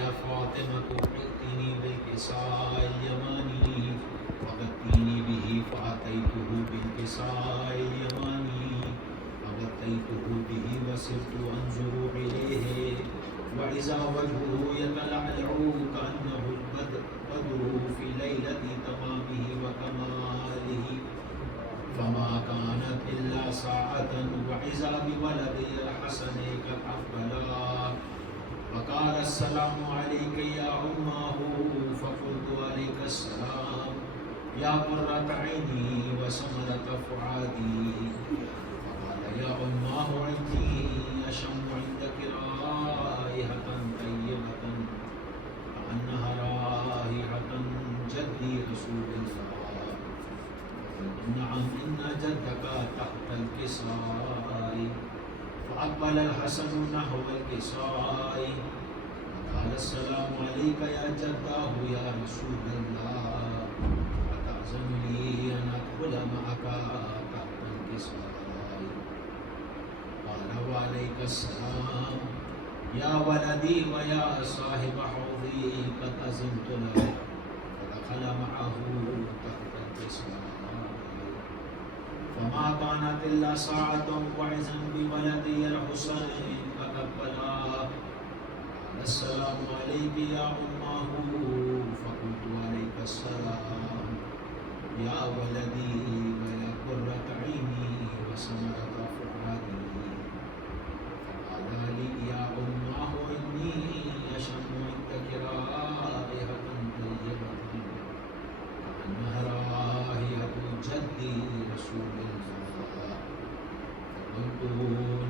يا فاطمة ائتني بالكساء اليماني فغطيني به فأتيته بالكساء اليماني فغطيته به وسرت أنظر إليه وإذا وجهه يتلعلع كأنه البدر في ليلة تمامه وكماله فما كانت إلا ساعة وإذا بولدي الحسن قد أقبلا وقال السلام عليك يا أمه فقلت عليك السلام يا قرة عيني وسمرة فؤادي فقال يا أمه عندي أشم عندك رائحة طيبة كأنها رائحة جدي رسول الله قلت نعم إن جدك تحت الكساء فأقبل الحسن نحو الكساء وقال السلام عليك يا جداه يا رسول الله أتأذن لي أن أدخل معك تحت الكساء قال وعليك السلام يا ولدي ويا صاحب حوضي قد أذنت لك فدخل معه تحت الكساء فما كانت إلا ساعة وإذا بولدي الحسين قد أقبلا قال السلام عليك يا أمه فقلت عليك السلام يا ولدي ويا قرة عيني وسمرة فؤادي فقال لي يا أمه إني أشم عندك رائحة طيبة كأنها رائحة جدي رسول الله فقلت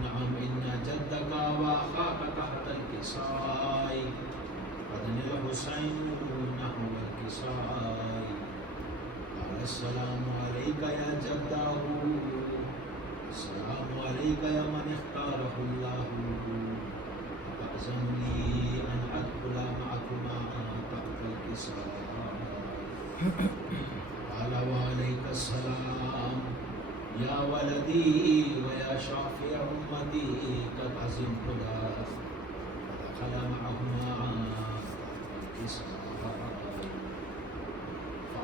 نعم إن جدك وأخاك تحت الكساء فدني الحسين نحو الكساء قال السلام عليك يا جداه السلام عليك يا من اختاره الله أتأذن لي أن أدخل معكما تحت الكساء قال وعليك السلام يا ولدي ويا شافع أمتي قد عزمت لك فدخل معهما الكساء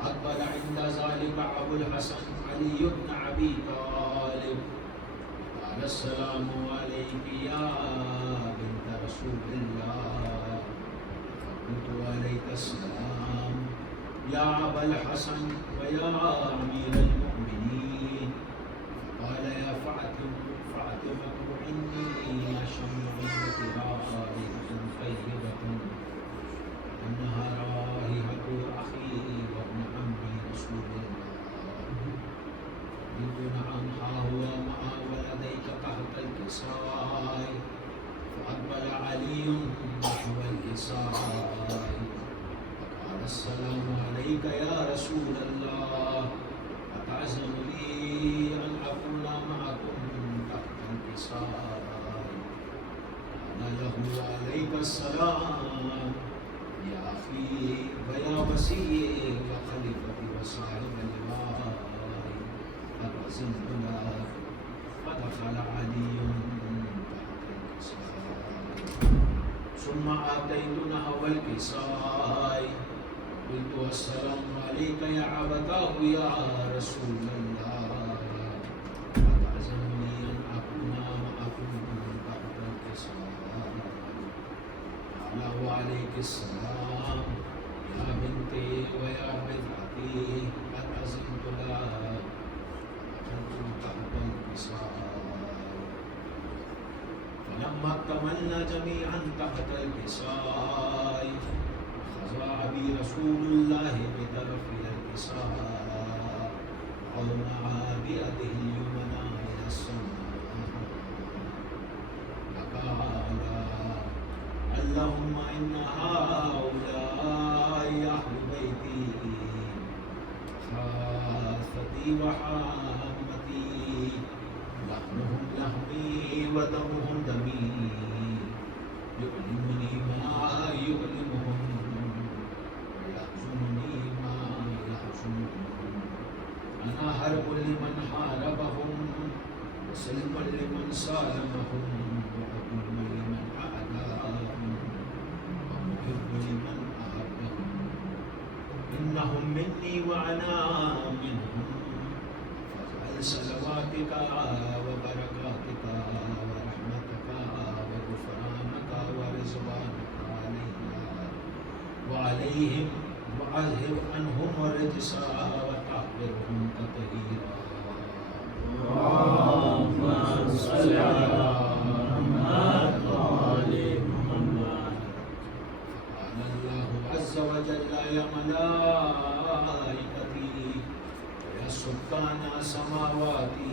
فأقبل عند ذلك أبو الحسن علي بن أبي طالب قال السلام عليك يا بنت رسول الله فقلت عليك السلام يا أبا الحسن ويا أمير المؤمنين فقال يا فاطمة إني أشم عندك رائحة طيبة إنها رائحة أخي وابن عمي رسول الله قلت نعم ها هو مع ولديك تحت الكساء فأقبل علي نحو الكساء قال السلام عليك يا رسول الله أتأذن لي أن أكون معكم تحت الكساء قال له عليك السلام يا أخي ويا وسيء وخليفتي وصاحب اللواء قد أذنت لك فدخل علي تحت الكساء ثم آتيت نحو الكساء قلت السلام عليك يا عبداه يا رسول الله أتأذن لي أن أكون معكم تحت الكساء قال وعليك السلام يا بنتي ويا بضعتي قد أذنت لك فدخلت تحت الكساء فلما اكتملنا جميعا تحت الكساء خضع بي رسول الله بطرف الكساء ووضع بيده اليمنى إلى السماء فقال اللهم إن هؤلاء أهل بيتي خاصتي وحامتي لحمهم لحمي ودمهم دمي يؤلمني ما يؤلمهم ويحزنني ما يحزنهم أنا حرب لمن حاربهم وسلم لمن سالمهم وحكم لمن أعداهم ومكر مني وأنا منهم فاجعل صلواتك وبركاتك ورحمتك وغفرانك ورضوانك علينا وعليهم وأذهب عنهم الرجس وطهرهم تطهيرا. اللهم صل على محمد وآل محمد. قال الله عز وجل يا ملائكتي يا سكان سماواتي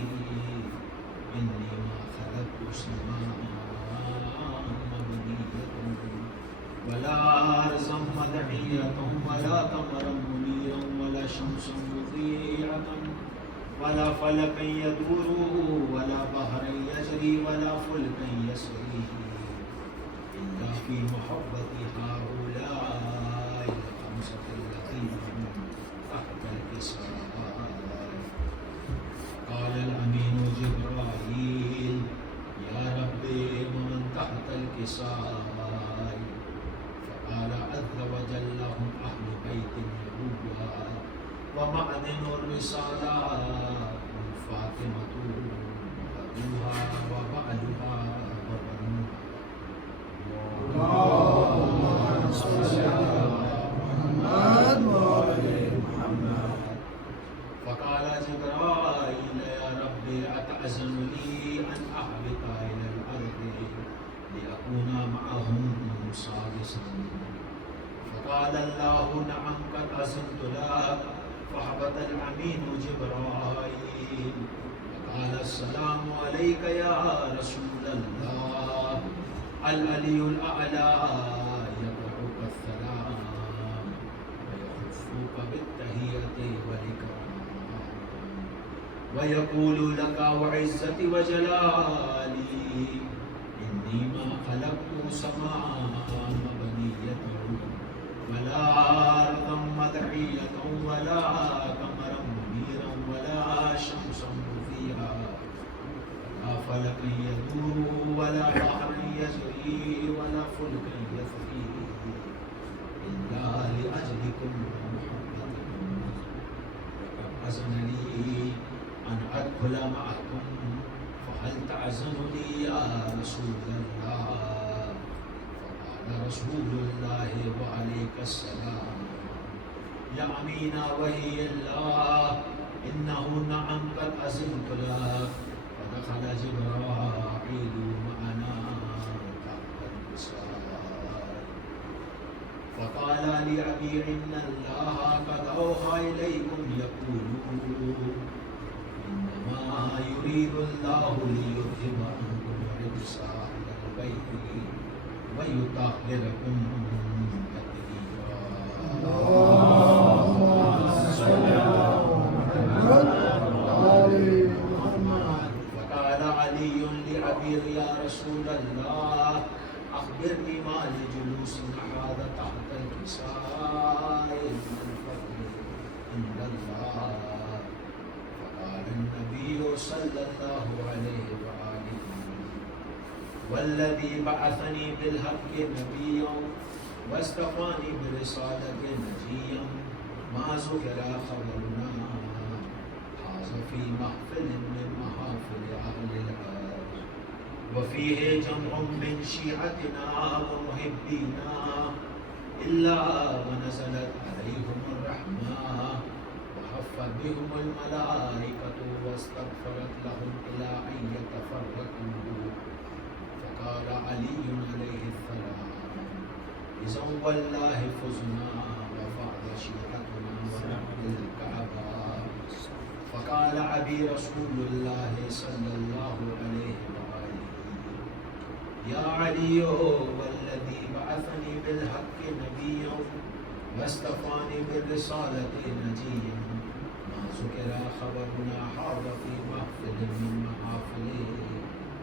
إني ما خلقت سماء مبنية ولا أرضا مدحية ولا قمرا منيرا ولا شمسا مضيئة ولا فلكا يدور ولا بحرا يجري ولا فلكا يسري إلا في محبة هؤلاء الخمسة الذين هم تحت الكساء. قال الأمين جبرائيل يا ربي ومن تحت الكساء؟ فقال عز وجل هم أهل بيت النبوة ومعدن الرسالة فاطمة وأبوها وبعلها وبنوها. اللهم صل على محمد وآل محمد. فقال جبرائيل يا ربي أتأذن لي أن أهبط إلى الأرض لأكون معهم سادسا؟ فقال الله نعم قد أذنت لك. فهبط الأمين جبرائيل فقال السلام عليك يا رسول الله. العلي الأعلى يقرأك السلام ويخفك بالتحية والإكرام ويقول لك وعزتي وجلالي إني ما خلقت سماء مبنية ولا أرضا مدحية ولا قمرا منيرا ولا شمسا مضيئا ولا فلكا يدور ولا بحرا يجري ولا فلكا يسري إلا لأجلكم ومحبتكم. وقد أذن لي أن أدخل معكم فهل تأذن لي يا رسول الله؟ فقال رسول الله وعليك السلام يا أمين وهي الله إنه نعم قد أذنت لك. فدخل جبرائيل معنا تحت الكساء فقال لأبي إن الله قد أوحى إليكم يقول إنما يريد الله ليذهب عنكم الرجس أهل البيت ويطهركم تطهيرا. اللهم صل على محمد وآل محمد. فقال علي لأبي يا رسول الله أخبرني ما لجلوسنا هذا تحت الكساء من الفضل عند الله. فقال النبي صلى الله عليه وآله والذي بعثني بالحق نبيا واصطفاني برسالة نجيا ما ذكر خبرنا هذا في محفل من محافل أهل الأرض وفيه جمع من شيعتنا ومحبينا إلا ونزلت عليهم الرحمة وحفت بهم الملائكة واستغفرت لهم إلى أن يتفرقوا. فقال علي عليه السلام إذا والله فزنا وفعل شيعتنا ونحن الكعبة. فقال أبي رسول الله صلى الله عليه وآله يا علي والذي بعثني بالحق نبيا واصطفاني بالرسالة نجيا ما ذكر خبرنا هذا في محفل من محافل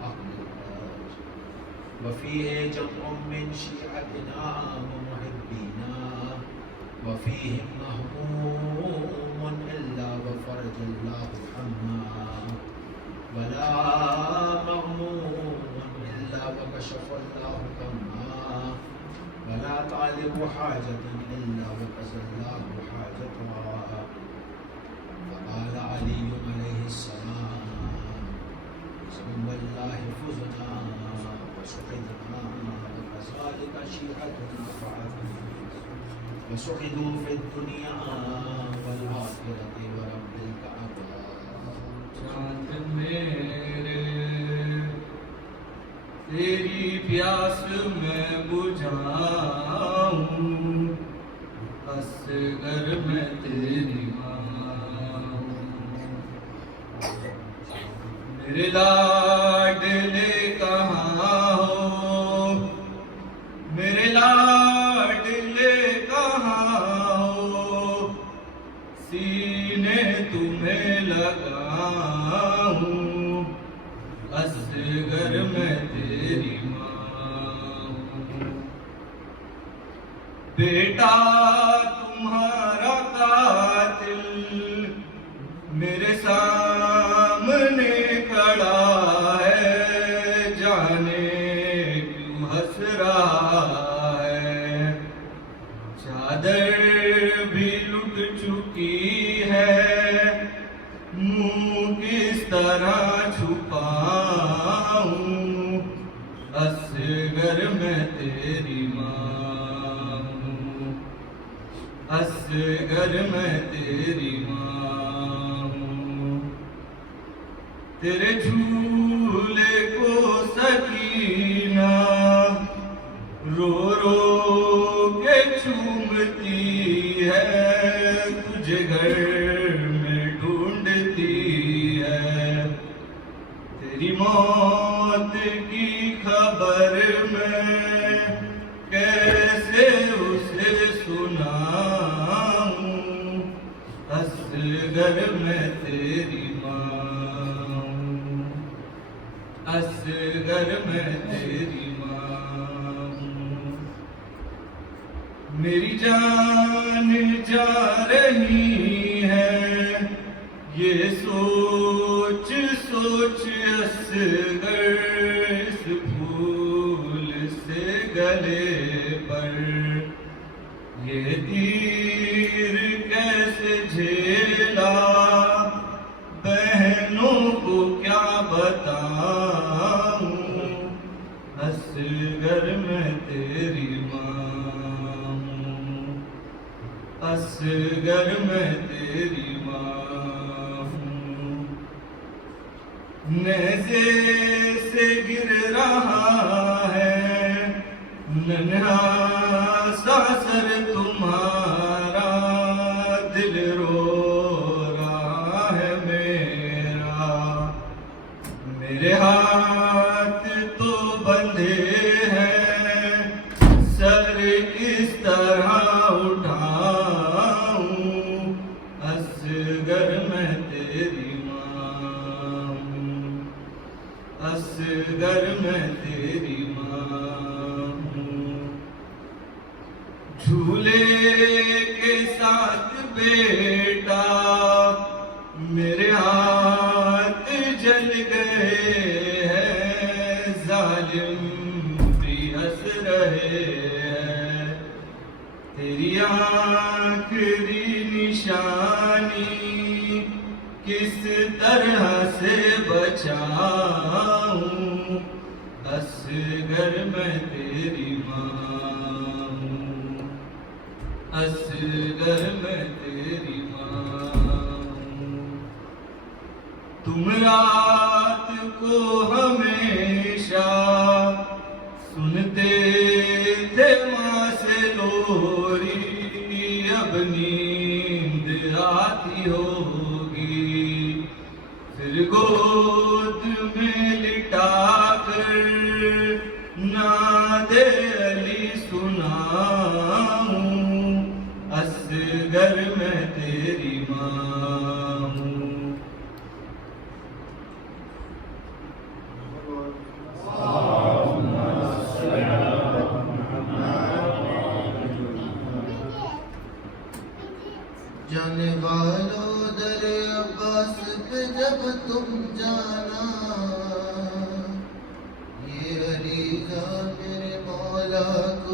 أهل الأرض وفيه جمع من شيعتنا ومحبينا وفيهم مهموم إلا وفرج الله حما ولا مغموم إلا وكشف الله كما ولا طالب حاجة إلا وقضى الله حاجتها. فقال علي عليه السلام: بسم الله فزنا وسعدنا وكذلك شيعتنا فعلوا وسعدوا في الدنيا والآخرة ورب الكعبة. چاند میرے تیری پیاس میں بجھاؤں، اصغر میں تیری ماں ہوں. میرے لاڈلے کہاں ہو، میرے لاڈلے کہاں ہو، سینے تمہیں لگاؤں، اصغر میں تیری ماں ہوں. بیٹا تمہارا قاتل میرے سامنے کھڑا ہے، جانے کیوں ہنس رہا ہے. چادر بھی لٹ چکی ہے، منہ کس طرح چھپاؤں، اصغر میں تیری ماں ہوں، اصغر میں تیری ماں ہوں. تیرے جھولے کو سکینہ رو رو کے چومتی ہے، تجھے گھر میں ڈھونڈتی ہے. تیری موت کی خبر میں کیسے اسے سناؤں، اصغر میں تیری ماں ہوں، اصغر میں تیری ماں ہوں. میری جان جا رہی ہے، یہ سوچ سوچ اصغر اس پھول سے گلے پر. یہ تیر کیسے جھیلا، بہنوں کو کیا بتاؤں، اصغر میں تیری ماں ہوں، اصغر میں تیری ماں ہوں. نیزے سے گر رہا ہے ننھا سا سر تمہارا، دل رو رہا ہے میرا. میرے ہاتھ تو بندھے ہیں، سر کس طرح اٹھاؤں، اصغر میں تیری ماں ہوں، اصغر میں تیری ماں ہوں. جھولے کے ساتھ بیٹا میرے ہاتھ جل گئے ہیں، ظالم بھی ہنس رہے ہیں. تیری آخری نشانی کس طرح سے بچاؤں، اصغر میں تیری ماں ہوں، اصغر میں تیری ماں ہوں. تم رات کو ہمیشہ سنتے تھے ماں سے لوری، اب نیند آتی ہوگی، پھر گود میں لٹا کر ناد علی سناؤں، اصغر میں تیری ماں ہوں. جانے والو در عباس پہ جب تم جانا، یہ علیزہ میرے مولا کو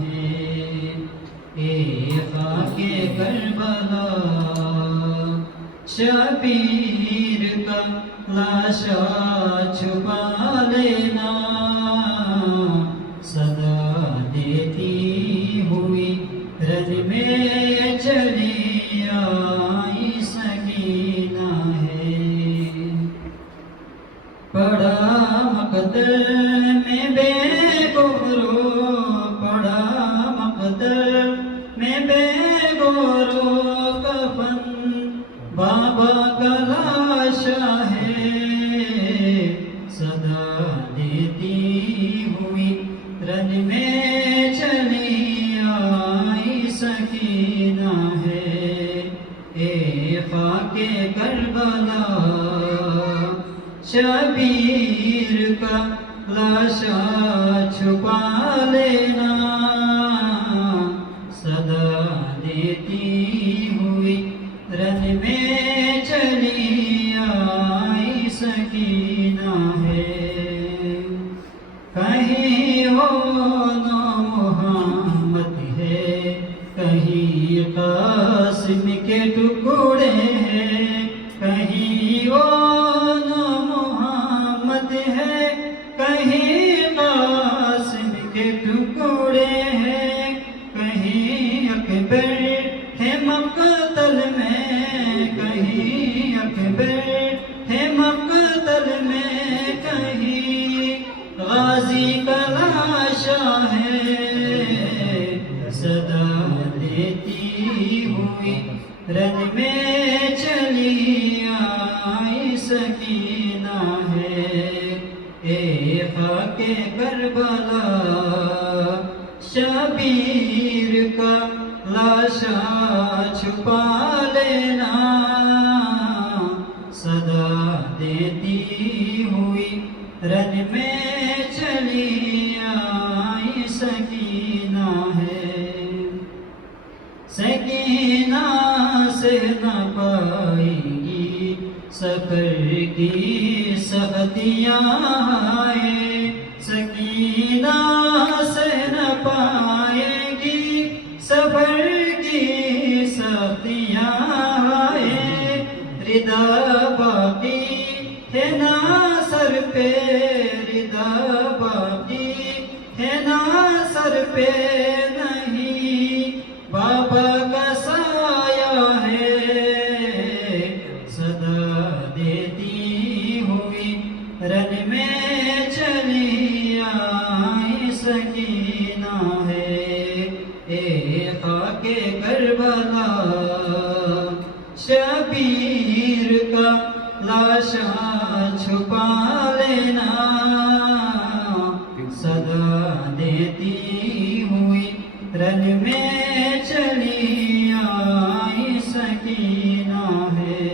ہے، اے خاک کربلا شبیر کا لاشا چھپا لینا، صدا دیتی ہوئی رن میں چلی آئی سکینہ ہے۔ پڑا مقدر میں بے گورو، پڑا مقدر میں بے گورو، کفن بابا کا لاشا ہے، صدا دیتی ہوئی رن میں چلی آئی سکینہ ہے، اے خاک کربلا شبیر کا لاشا چھپا لینا، صدا دیتی ہوئی رن میں چلی آئی سکینہ ہے۔ کہیں وہ نو محمد ہے، کہیں قاسم کے ٹکڑے ہیں، کہیں وہ نو محمد ہے، کہیں قاسم کے ٹکڑے ہیں، کہیں اکبر ہے مقتل میں، کہیں اکبر ہے مقتل میں، کہیں غازی کا لاشا ہے، صدا دیتی ہوئی رن میں چلی آئی سکینہ ہے، اے خاک کربلا شبیر کا لاشا چھپا لینا، صدا دیتی ہوئی رن میں چلی آئی سکینہ ہے۔ سکینہ سے نہ پائے گی سفر کی سختیاں، سکینہ سے نہ پائے گی سفر کی سختیاں، ردا باقی ہے نا سر پہ، ردا باقی ہے نا سر پہ، نہیں بابا کا سایہ ہے، صدا دیتی ہوئی رن میں چلی آئی سکینہ ہے، اے خاک کربلا شبیر کا لاشا چھپا لینا، صدا دیتی ہوئی رن میں چلی آئی سکینہ ہے۔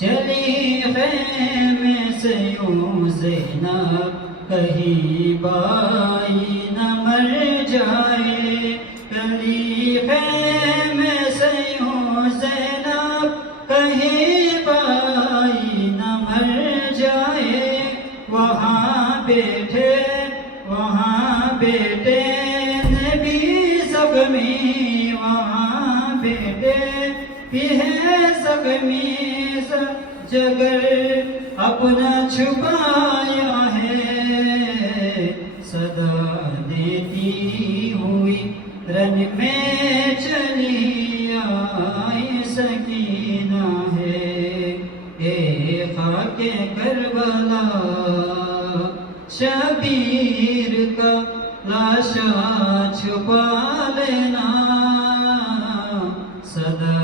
چلی خیمے سے یوں زینب کہیں بائی نہ مر جائے، چلی خیمے سے یوں زینب کہیں بائی نہ مر جائے، وہاں بیٹھے وہاں بیٹے بھی زخمی، وہاں بیٹے بھی ہے زخمی، جگر اپنا چھپایا ہے، صدا دیتی ہوئی رن میں چلی آئی سکینہ ہے، اے خاک کربلا شبیر کا لاشا چھپا لینا، صدا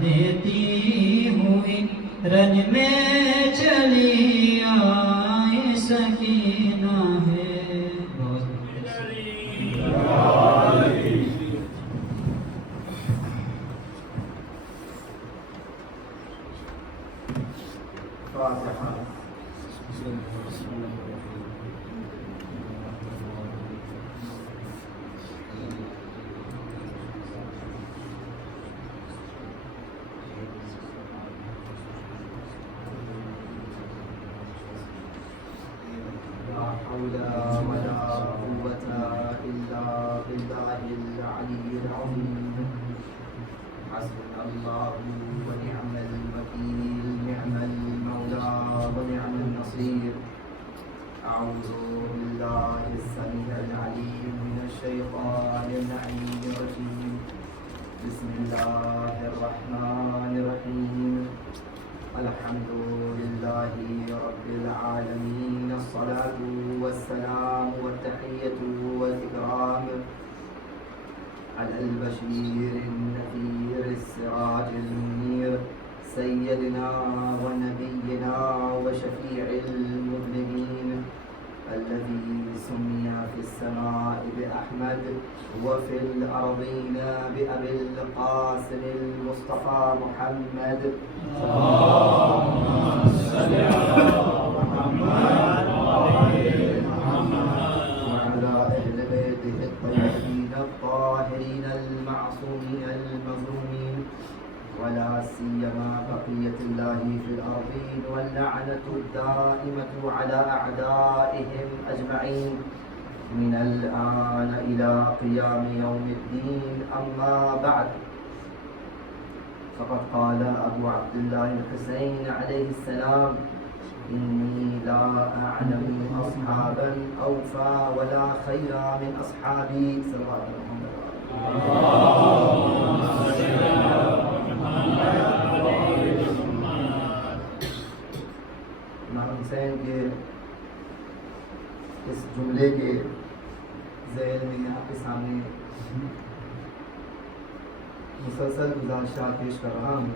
دیتی ہوئی رن میں چلی آئی سکینہ ہے۔ حول ولا قوة إلا بالله العلي العظيم حسبنا الله ونعم الوكيل نعم المولى ونعم النصير أعوذ بالله السميع العليم من الشيطان اللعين الرجيم بسم الله الرحمن الرحيم الحمد لله رب العالمين الصلاة والسلام والتحية والإكرام على البشير النذير السراج المنير سيدنا ونبينا وشفيع المذنبين الذي سمي في السماء بأحمد وفي الأرضين بأبي القاسم المصطفى محمد اللهم صل على محمد وعلى أهل بيته الطيبين الطاهرين المعصومين المظلومين ولا سيما بقية الله في الأرضين واللعنة الدائمة على أعدائهم أجمعين من الآن إلى قيام يوم الدين أما بعد فقد قال أبو عبد الله الحسين عليه السلام إني لا أعلم أصحابا أوفى ولا خير من أصحابي صلى الله عليه وسلم امام حسین کے اس جملے کے ذیل میں آپ کے سامنے مسلسل گزارشات پیش کر رہا ہوں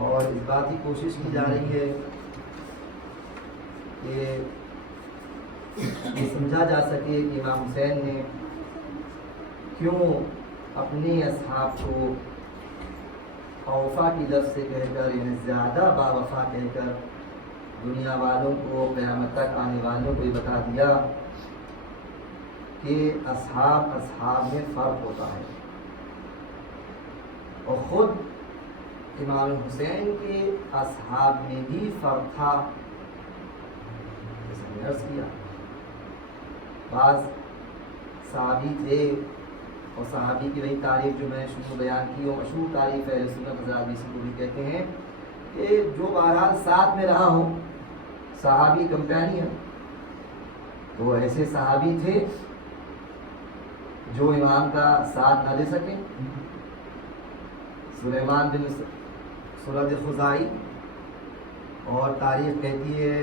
اور اس بات کی کوشش کی جا رہی ہے کہ یہ سمجھا جا سکے کہ امام حسین نے کیوں اپنے اصحاب کو اوفا کی لفظ سے کہہ کر یعنی زیادہ باوفا کہہ کر دنیا والوں کو قیامت تک آنے والوں کو یہ بتا دیا کہ اصحاب میں فرق ہوتا ہے اور خود امام حسین کے اصحاب میں بھی فرق تھا جیسے میں عرض کیا بعض صحابی تھے اور صحابی کی وہی تعریف جو میں شروع بیان کی وہ مشہور تعریف ہے سنت حضرات بھی اسی کو بھی کہتے ہیں کہ جو بہرحال ساتھ میں رہا ہو صحابی کمپینین تو ایسے صحابی تھے جو امام کا ساتھ نہ دے سکیں سلیمان بن سرد خزائی اور تاریخ کہتی ہے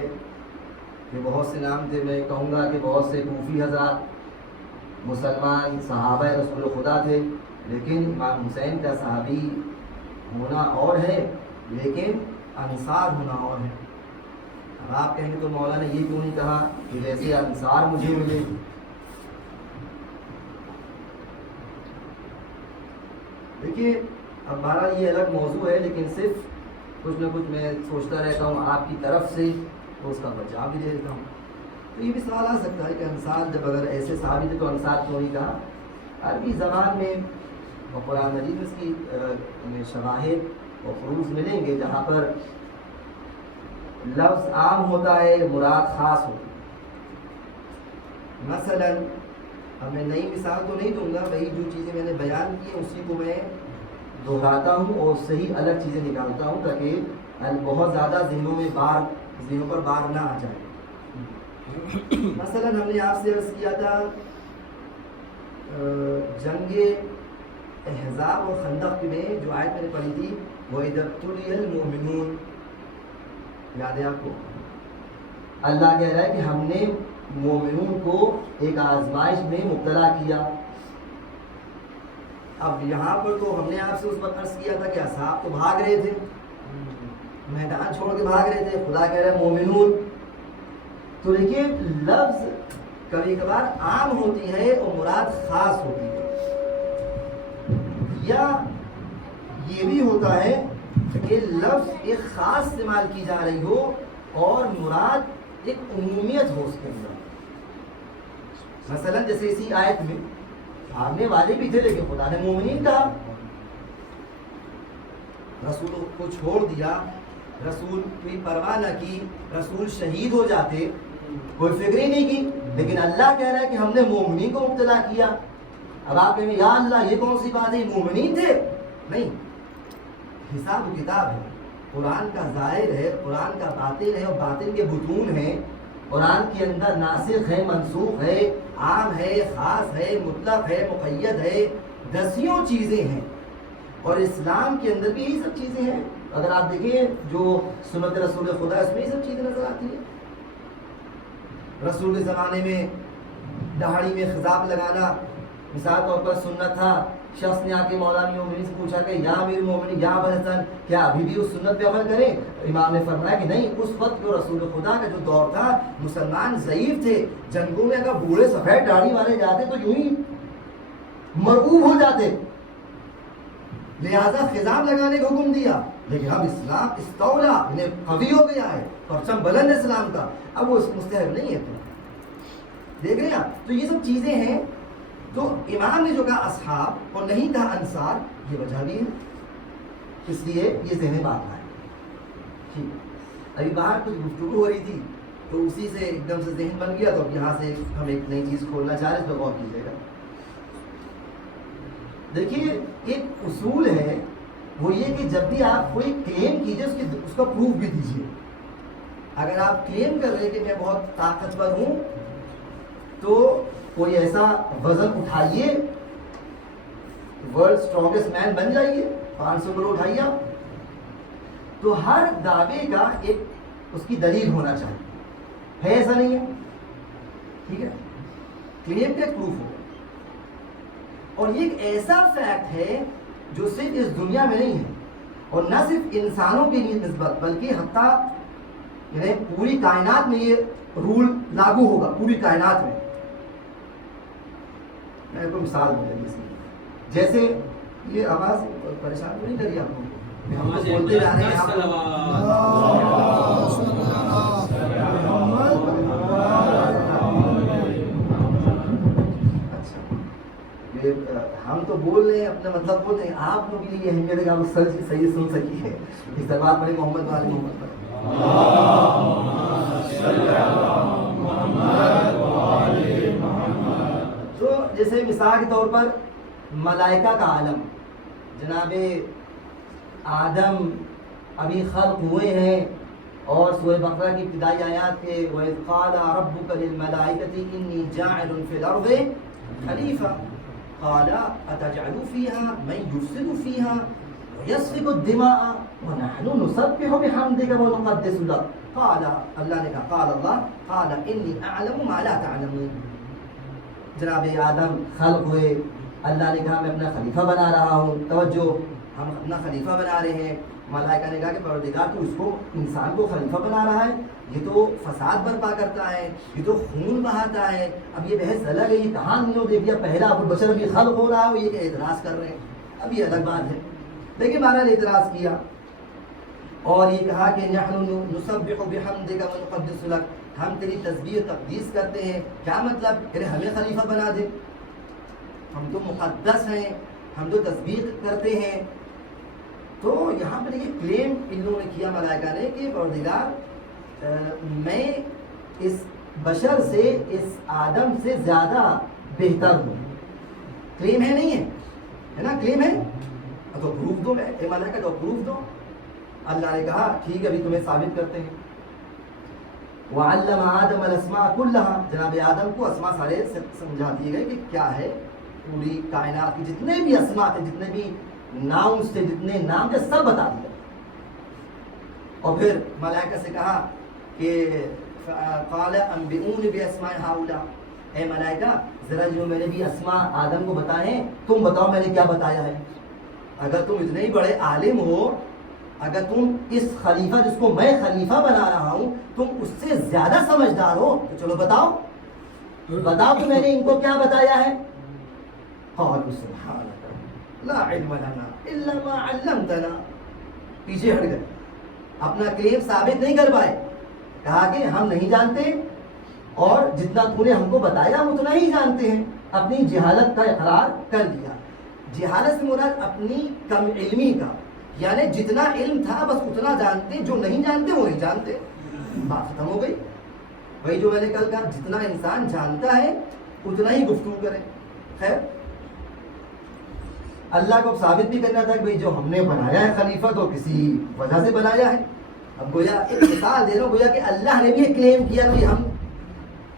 کہ بہت سے نام تھے میں کہوں گا کہ بہت سے کوفی حضرات مسلمان صحابہ رسول خدا تھے لیکن امام حسین کا صحابی ہونا اور ہے لیکن انصار ہونا اور ہے اب آپ کہیں گے تو مولا نے یہ کیوں نہیں کہا کہ جیسے انصار مجھے ملے دیکھیے اب ہمارا یہ الگ موضوع ہے لیکن صرف کچھ نہ کچھ میں سوچتا رہتا ہوں آپ کی طرف سے تو اس کا بچاؤ بھی دے دیتا ہوں تو یہ بھی سوال آ سکتا ہے کہ انصار جب اگر ایسے صحابی تھے تو انصار کیوں نہیں کہا عربی زبان میں اور قرآن مجید میں اس کی شواہد اور حروف ملیں گے جہاں پر لفظ عام ہوتا ہے مراد خاص ہوتی ہے مثلا اب میں نئی مثال تو نہیں دوں گا وہی جو چیزیں میں نے بیان کی ہیں اسی کو میں دہراتا ہوں اور صحیح الگ چیزیں نکالتا ہوں تاکہ بہت زیادہ ذہنوں پر بار نہ آ جائے مثلا ہم نے آپ سے عرض کیا تھا جنگ احزاب اور خندق میں جو آیت میں نے پڑھی تھی وہ اذا ابتلي المؤمنون یاد ہے آپ کو اللہ کہہ رہا ہے کہ ہم نے مومنون کو ایک آزمائش میں مبتلا کیا اب یہاں پر تو ہم نے آپ سے اس وقت عرض کیا تھا کہ اصحاب تو بھاگ رہے تھے میدان چھوڑ کے بھاگ رہے تھے خدا کہہ رہا ہے مومنون تو دیکھیے لفظ کبھی کبھار عام ہوتی ہے اور مراد خاص ہوتی ہے یا یہ بھی ہوتا ہے کہ لفظ ایک خاص استعمال کی جا رہی ہو اور مراد ایک عمومیت ہو اس کے اندر مثلا جیسے اسی آیت میں بھاگنے والے بھی تھے لیکن خدا نے مومنین کہا رسول کو چھوڑ دیا رسول کی پرواہ نہ کی رسول شہید ہو جاتے کوئی فکر ہی نہیں کی. لیکن اللہ کہہ رہا ہے کہ ہم نے مومنین کو مبتلا کیا. اب آپ کہیں گے یا اللہ یہ کون سی بات ہے, مومنین تھے؟ نہیں, حساب و کتاب ہے. قرآن کا ظاہر ہے, قرآن کا باطن ہے, اور باطن کے بطون ہیں. قرآن کے اندر ناسخ ہے, منسوخ ہے, عام ہے, خاص ہے, مطلق ہے, مقید ہے, دسیوں چیزیں ہیں. اور اسلام کے اندر بھی یہی سب چیزیں ہیں. اگر آپ دیکھیں جو سنت رسول خدا, اس میں یہ سب چیزیں نظر آتی ہیں. رسول کے زمانے میں دہاڑی میں خضاب لگانا مثال طور پر سنت تھا. شخص نے آ کے مولا امیر المومنین سے پوچھا کہ یا امیر المومنین یا ابو الحسن, کیا ابھی بھی اس سنت پہ عمل کریں؟ امام نے فرمایا کہ نہیں, اس وقت جو رسول خدا کا جو دور تھا مسلمان ضعیف تھے. جنگوں میں اگر بوڑھے سفید داڑھی والے جاتے تو یوں ہی مرعوب ہو جاتے, لہذا خضاب لگانے کا حکم دیا. لیکن اب اسلام استولا, انہیں قوی ہو گیا ہے, پرچم بلند ہے اسلام کا, اب وہ مستحب نہیں ہے. تو دیکھ رہے ہیں آپ, تو یہ سب چیزیں ہیں. تو امام نے جو کہا اصحاب اور نہیں کہا انصار, یہ وجہ بھی ہے, اس لیے یہ ذہن میں بات آئے. ٹھیک, ابھی باہر کچھ گفتگو ہو رہی تھی تو اسی سے ایک دم سے ذہن بن گیا, تو اب یہاں سے ہم ایک نئی چیز کھولنا چاہ رہے ہیں, اس پہ غور کیجیے گا. دیکھیے ایک اصول ہے, وہ یہ کہ جب بھی آپ کوئی کلیم کیجیے اس کا پروف بھی دیجیے. اگر آپ کلیم کر رہے ہیں کہ میں بہت طاقتور ہوں, تو کوئی ایسا وزن اٹھائیے, ورلڈ اسٹرانگسٹ مین بن جائیے, 500 کلو اٹھائیے آپ. تو ہر دعوے کا ایک اس کی دلیل ہونا چاہیے, ہے ایسا نہیں ہے؟ ٹھیک ہے, کلیم کا ایک پروف ہو. اور یہ ایک ایسا فیکٹ ہے جو صرف اس دنیا میں نہیں ہے, اور نہ صرف انسانوں کے لیے نسبت, بلکہ حتیٰ یعنی پوری کائنات میں یہ رول لاگو ہوگا, پوری کائنات میں. میں کو مثال دوں گا, جیسے یہ آواز پریشان تو نہیں کری آپ کو, ہم تو بولتے جا رہے ہیں. ہم تو بول رہے ہیں, اپنا مطلب بول رہے ہیں, آپ لوگوں کے لیے اہمیت ہے کہ آپ سر صحیح سن سکیے. اس بات پڑے محمد والے محمد پر. تو جیسے مثال کے طور پر ملائکہ کا عالم, جناب آدم ابھی خلق ہوئے ہیں, اور سورہ بقرہ کی ابتدائی آیات کے وَإِذْ قَالَ رَبُّكَ لِلْمَلَائِكَةِ إِنِّي جَاعِلٌ فِي الْأَرْضِ خَلِيفَةً قَالَ أَتَجْعَلُ فِيهَا مَن يُفْسِدُ فِيهَا وَيَسْفِكُ الدِّمَاءَ وَنَحْنُ نُسَبِّحُ بِحَمْدِكَ وَنُقَدِّسُ لَكَ قَالَ, اللہ نے کہا, قال اللہ قال إِنِّي أَعْلَمُ مَا لَا تَعْلَمُونَ. جناب آدم خلق ہوئے, اللہ نے کہا میں اپنا خلیفہ بنا رہا ہوں. توجہ, ہم اپنا خلیفہ بنا رہے ہیں. ملائکہ نے کہا کہ پروردگار تو اس کو, انسان کو خلیفہ بنا رہا ہے, یہ تو فساد برپا کرتا ہے, یہ تو خون بہاتا ہے. اب یہ بحث الگ ہے, یہ کہاں ہم نے دیکھ لیا پہلا ابو البشر ابھی خلق ہو رہا ہے, یہ کہ اعتراض کر رہے ہیں, اب یہ الگ بات ہے. لیکن بہرحال اعتراض کیا اور یہ کہا کہ نحن نسبح بحمدک ونقدس لک, ہم تیری تسبیح تقدیس کرتے ہیں. کیا مطلب, کہ ہمیں خلیفہ بنا دے, ہم تو مقدس ہیں, ہم تو تسبیح کرتے ہیں. تو یہاں پر یہ کلیم ان لوگوں نے کیا ملائکہ نے کہ پروردگار میں اس بشر سے, اس آدم سے زیادہ بہتر ہوں. کلیم ہے نہیں ہے نا, کلیم ہے تو پروف دو. میں ملائکہ تو پروف دو. اللہ نے کہا ٹھیک ہے, ابھی تمہیں ثابت کرتے ہیں. وَعَلَّمَ آدَمَ الْأَسْمَاءَ كُلَّهَا, جناب آدم کو اسماء سارے سمجھا دیے گئے کہ کیا ہے پوری کائنات کی جتنے بھی اسماء تھے, جتنے بھی ناؤنس تھے, جتنے نام تھے, سب بتا دیا. اور پھر ملائکہ سے کہا کہ قَالَ أَنبِئُونِ بِأَسْمَاءِ هَؤُلَاءِ, اے ملائکہ ذرا جو میں نے بھی اسماء آدم کو بتائے ہیں, تم بتاؤ میں نے کیا بتایا ہے. اگر تم اتنے ہی بڑے عالم ہو, اگر تم اس خلیفہ جس کو میں خلیفہ بنا رہا ہوں, تم اس سے زیادہ سمجھدار ہو, تو چلو بتاؤ بتاؤ کہ میں نے ان کو کیا بتایا ہے. قالوا سبحانك لا علم لنا الا ما علمتنا, پیچھے ہٹ گئے, اپنا کلیم ثابت نہیں کر پائے. کہا کہ ہم نہیں جانتے, اور جتنا تو نے ہم کو بتایا ہم اتنا ہی جانتے ہیں. اپنی جہالت کا اقرار کر دیا. جہالت سے مراد اپنی کم علمی کا, یعنی جتنا علم تھا بس اتنا جانتے, جو نہیں جانتے وہ نہیں جانتے, بات ختم ہو گئی. وہی جو میں نے کل کہا، جتنا انسان جانتا ہے اتنا ہی گفتگو کرے. خیر، اللہ کو ثابت بھی کرنا تھا کہ بھئی جو ہم نے بنایا ہے خلیفہ تو کسی وجہ سے بنایا ہے. اب گویا ایک مثال دے رہا ہوں، گویا کہ اللہ نے بھی کلیم کیا کہ ہم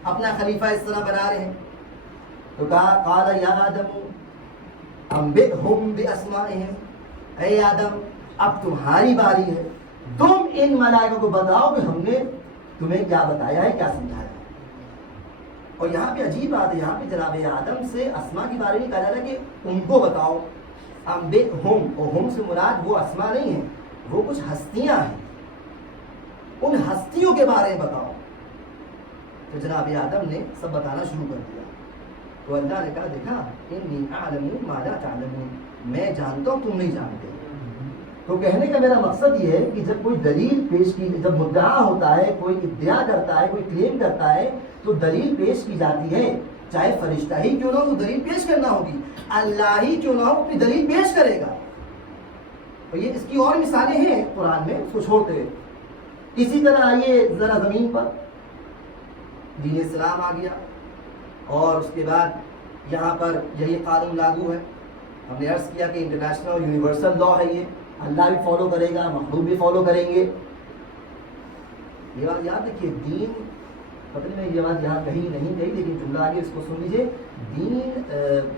اپنا خلیفہ اس طرح بنا رہے ہیں. تو کہا قال یا آدم انبئہم باسمائہم، اے آدم اب تمہاری باری ہے، تم ان ملائکہ کو بتاؤ کہ ہم نے تمہیں کیا بتایا ہے، کیا سمجھایا ہے. اور یہاں پہ عجیب بات ہے، یہاں پہ جناب آدم سے اسما کے بارے میں کہا جا رہا ہے کہ ان کو بتاؤ. انبئہم، اور ہم سے مراد وہ اسما نہیں ہے، وہ کچھ ہستیاں ہیں، ان ہستیوں کے بارے میں بتاؤ. تو جناب آدم نے سب بتانا شروع کر دیا. تو اللہ نے کہا دیکھا انی اعلم ما لا تعلمون، میں جانتا ہوں تم نہیں جانتے. تو کہنے کا میرا مقصد یہ ہے کہ جب کوئی دلیل پیش کی، جب مدعا ہوتا ہے، کوئی ادعا کرتا ہے، کوئی کلیم کرتا ہے تو دلیل پیش کی جاتی ہے. چاہے فرشتہ ہی کیوں نہ ہو تو دلیل پیش کرنا ہوگی، اللہ ہی کیوں نہ ہو اپنی دلیل پیش کرے گا. اور یہ اس کی اور مثالیں ہیں قرآن میں، اس کو چھوڑتے ہوئے. اسی طرح آئیے ذرا زمین پر دین اسلام آ گیا، اور اس کے بعد یہاں پر یہی قانون لاگو ہے. ہم نے عرض کیا کہ انٹرنیشنل اور یونیورسل لا ہے، یہ اللہ بھی فالو کرے گا، مخلوق بھی فالو کریں گے. یہ بات یاد رکھیے، دین پتہ نہیں میں یہ بات یہاں کہیں نہیں کہی، لیکن جملہ آگے اس کو سن لیجیے. دین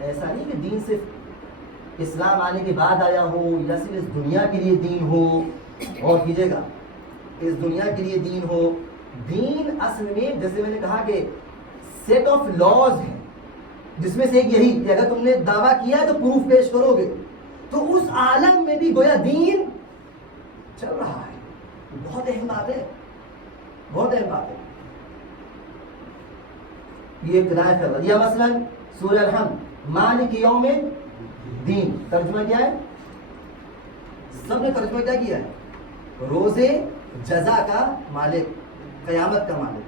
ایسا نہیں کہ دین صرف اسلام آنے کے بعد آیا ہو یا صرف اس دنیا کے لیے دین ہو. اور کیجیے گا، اس دنیا کے لیے دین ہو. دین اصل میں جیسے میں نے کہا کہ سیٹ آف لاز ہیں، جس میں سے ایک یہی کہ اگر تم نے دعویٰ کیا ہے تو پروف پیش کرو گے. تو اس عالم میں بھی گویا دین چل رہا ہے. بہت اہم بات ہے، بہت اہم بات ہے. یہ ابتداء فضل. یا مثلا سورہ الحمد مالک یوم الدین، ترجمہ کیا ہے؟ سب نے ترجمہ کیا کیا ہے؟ روز جزا کا مالک، قیامت کا مالک.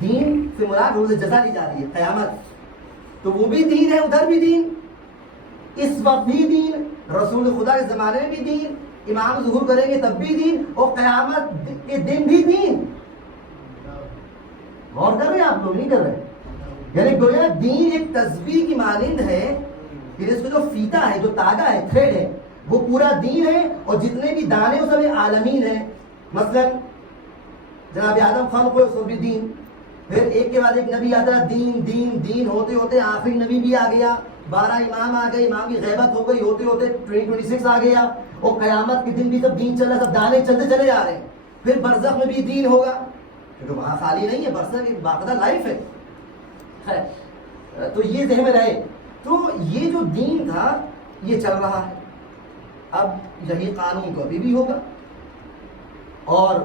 دین سے مراد روز جزا لی جا رہی ہے، قیامت. تو وہ بھی دین ہے، ادھر بھی دین، اس وقت بھی دین، رسول خدا کے زمانے میں بھی دین، امام ظہور کریں گے تب بھی دین، اور قیامت کے دن بھی دین. غور کر رہے ہیں آپ لوگ؟ نہیں کر رہے؟ یعنی گویا دین ایک تسبیح کی مانند ہے کہ اس کو جو فیتا ہے، جو تاگا ہے، تھریڈ ہے، وہ پورا دین ہے، اور جتنے بھی دانے وہ سب عالمین ہیں. مثلا جناب آدم خان کو سب بھی دین، پھر ایک کے بعد ایک نبی آتا ہے، دین دین دین ہوتے ہوتے آخری نبی بھی آ گیا، 12 امام آ گئے، امام کی غیبت ہو گئی، ہوتے ہوتے 2026 آ گیا، اور قیامت کے دن بھی سب دین چل رہا، سب دانے چلتے چلے آ رہے ہیں. پھر برزخ میں بھی دین ہوگا، کیونکہ وہاں خالی نہیں ہے، برزخ ایک باقاعدہ لائف ہے. تو یہ ذہن میں رہے. تو یہ جو دین تھا یہ چل رہا ہے. اب یہی قانون تو ابھی بھی ہوگا. اور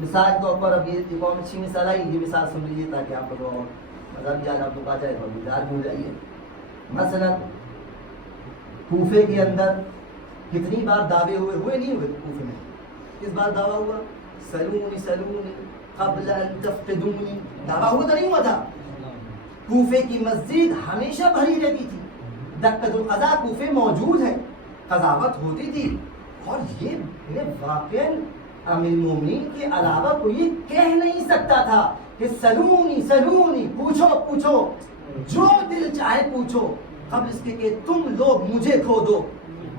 مثال کے طور پر اب یہ کون اچھی مثال آئی، یہ مثال سن لیجیے تاکہ آپ کو مزہ بھی آ جائے، آپ کو آ جائے اور بیدار بھی ہو جائیے. مثلا کوفے کے اندر کتنی بار دعوے ہوئے نہیں ہوئے؟ کوفے میں کس بار دعویٰ ہوا؟ سلونی سلونی قبل ان تفتدونی. دعویٰ ہوا تھا نہیں ہوا تھا؟ کوفے کی مسجد ہمیشہ بھری رہتی تھی، دقت القضاء کوفے موجود ہے، قضاوت ہوتی تھی. اور یہ واقعا امیر المومنین کے علاوہ کوئی یہ کہہ نہیں سکتا تھا کہ سلونی سلونی، پوچھو پوچھو، جو دل چاہے پوچھو، قبل اس کے کہ تم لوگ مجھے کھو دو.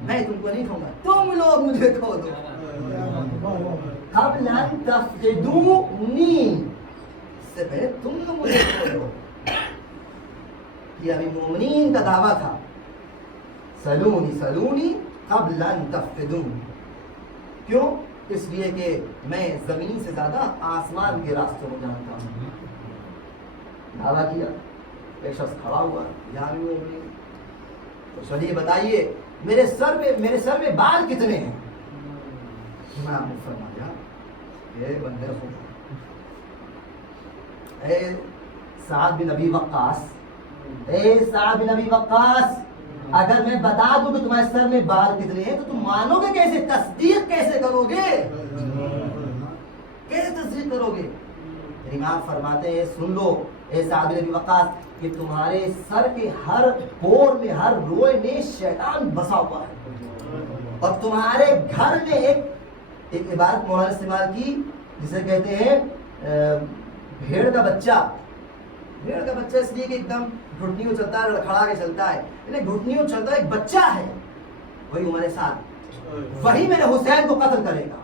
میں تم کو نہیں کھوں گا، تم لوگ مجھے کھو دو. قبل ان تفقدونی، اس سے پہلے تم لوگ مجھے کھو دو. یہ امیر المومنین کا دعویٰ تھا، سلونی سلونی قبل ان تفقدونی. کیوں؟ اس لیے کہ میں زمین سے زیادہ آسمان کے راستوں کو جانتا ہوں. دعویٰ کیا. ایک شخص کھڑا ہوا، یہاں بھی ہوئے، تو چلیے بتائیے میرے سر میں بال کتنے ہیں؟ امام نے فرمایا اے بندے خدا، اے سعد بن ابی وقاص، اے سعد بن ابی وقاص، اگر میں بتا دوں کہ تمہارے سر میں بال کتنے ہیں تو تم مانو گے کیسے؟ تصدیق کیسے کرو گے؟ کیسے تصدیق کرو گے؟ امام فرماتے ہیں سن لو اے سعد بن ابی وقاص کہ تمہارے سر کے ہر پور میں، ہر روئے میں شیطان بسا ہوا ہے، اور تمہارے گھر میں ایک عبارت مولانا استعمال کی، جسے کہتے ہیں بھیڑ کا بچہ. بھیڑ کا بچہ اس لیے کہ ایک دم گھٹنیوں چلتا ہے, لڑکھڑا کے چلتا ہے, یعنی گھٹنیوں چلتا ہے, ایک بچہ ہے, وہی ہمارے ساتھ, وہی میرے حسین کو قتل کرے گا.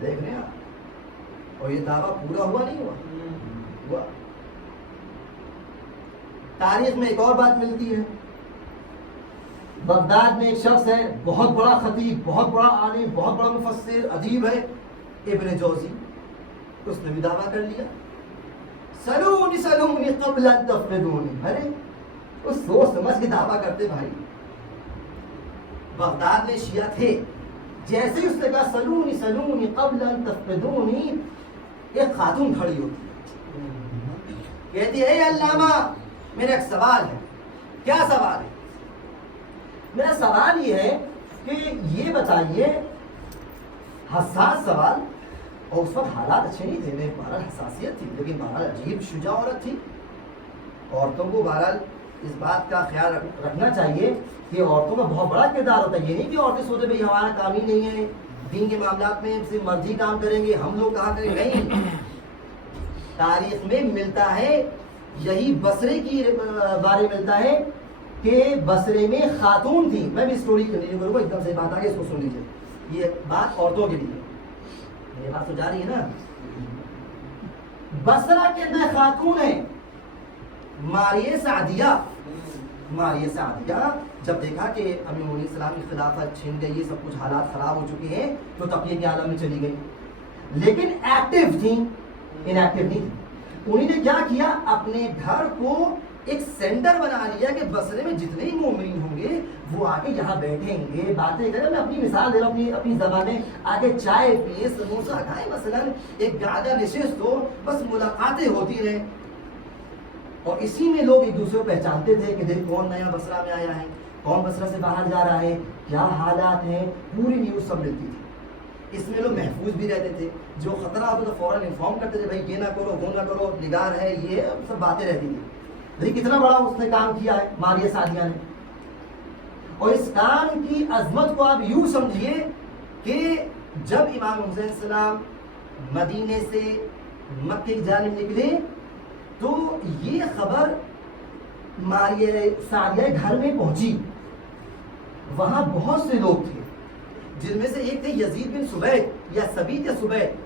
دیکھ رہے ہیں آپ, اور یہ دعویٰ پورا ہوا نہیں ہوا. تاریخ میں ایک اور بات ملتی ہے. بغداد میں ایک شخص ہے, بہت بڑا خطیب, بہت بڑا عالم, بہت بڑا مفسر, ادیب ہے, ابن جوزی. اس نے بھی دعویٰ کر لیا, سلونی سلونی قبل ان تفقدونی. ارے اس سوچ سمجھ کے دعویٰ کرتے بھائی. بغداد میں شیعہ تھے, جیسے ہی اس نے کہا سلونی سلونی قبل ان تفقدونی, ایک خاتون کھڑی ہوتی ہے, کہتی ہے اے علامہ میرا ایک سوال ہے. کیا سوال ہے؟ میرا سوال یہ ہے کہ یہ بتائیے, حساس سوال, اور اس وقت حالات اچھے نہیں تھے, میرے بہرحال حساسیت تھی, لیکن بہرحال عجیب شجاع عورت تھی. عورتوں کو بہرحال اس بات کا خیال رکھنا چاہیے کہ عورتوں کا بہت بڑا کردار ہوتا ہے. یہ نہیں کہ عورتیں سوچے بھائی ہمارا کام ہی نہیں ہے, دین کے معاملات میں صرف مرضی کام کریں گے, ہم لوگ کہاں کریں. نہیں, تاریخ میں ملتا ہے, یہی بصرے کی بارے ملتا ہے کہ بصرے میں خاتون تھی. میں بھی اسٹوری کنٹینیو کروں گا, ایک دم سے بات آگے, اس کو سن لیجیے. یہ بات عورتوں کے لیے, یہ بات تو جا رہی ہے نا. بصرہ کے اندر خاتون ہے ماریہ سعدیہ. ماریہ سعدیہ جب دیکھا کہ امیر المومنین السلام کی خلافت چھن گئی, یہ سب کچھ حالات خراب ہو چکے ہیں, تو تقیہ کے عالم میں چلی گئی. لیکن ایکٹیو تھی, انیکٹیو نہیں تھی. انہوں نے کیا کیا, اپنے گھر کو ایک سینٹر بنا لیا کہ بصرے میں جتنے ہی مومنین ہوں گے وہ آگے یہاں بیٹھیں گے, باتیں کریں. میں اپنی مثال دے رہا ہوں, اپنی زبان میں, آگے چائے پیے, سموسا کھائیں, مثلا ایک گادا نشست ہو, بس ملاقاتیں ہوتی رہیں. اور اسی میں لوگ ایک دوسرے کو پہچانتے تھے کہ دیکھ کون نیا بصرہ میں آیا ہے, کون بصرہ سے باہر جا رہا ہے, کیا حالات ہیں, پوری نیوز سب ملتی تھی. اس میں لوگ محفوظ بھی رہتے تھے, جو خطرہ ہوتا تو فوراً انفارم کرتے تھے, بھائی یہ نہ کرو, وہ نہ کرو, نگار ہے, یہ سب باتیں رہتی تھی. لیکن کتنا بڑا اس نے کام کیا ہے ماریہ سعدیہ نے. اور اس کام کی عظمت کو آپ یوں سمجھیے کہ جب امام حسین السلام مدینے سے مکے کی جانب نکلے تو یہ خبر ماریہ سعدیہ گھر میں پہنچی. وہاں بہت سے لوگ تھے, جن میں سے ایک تھے یزید بن سبیت یا سبیت یا سبیت,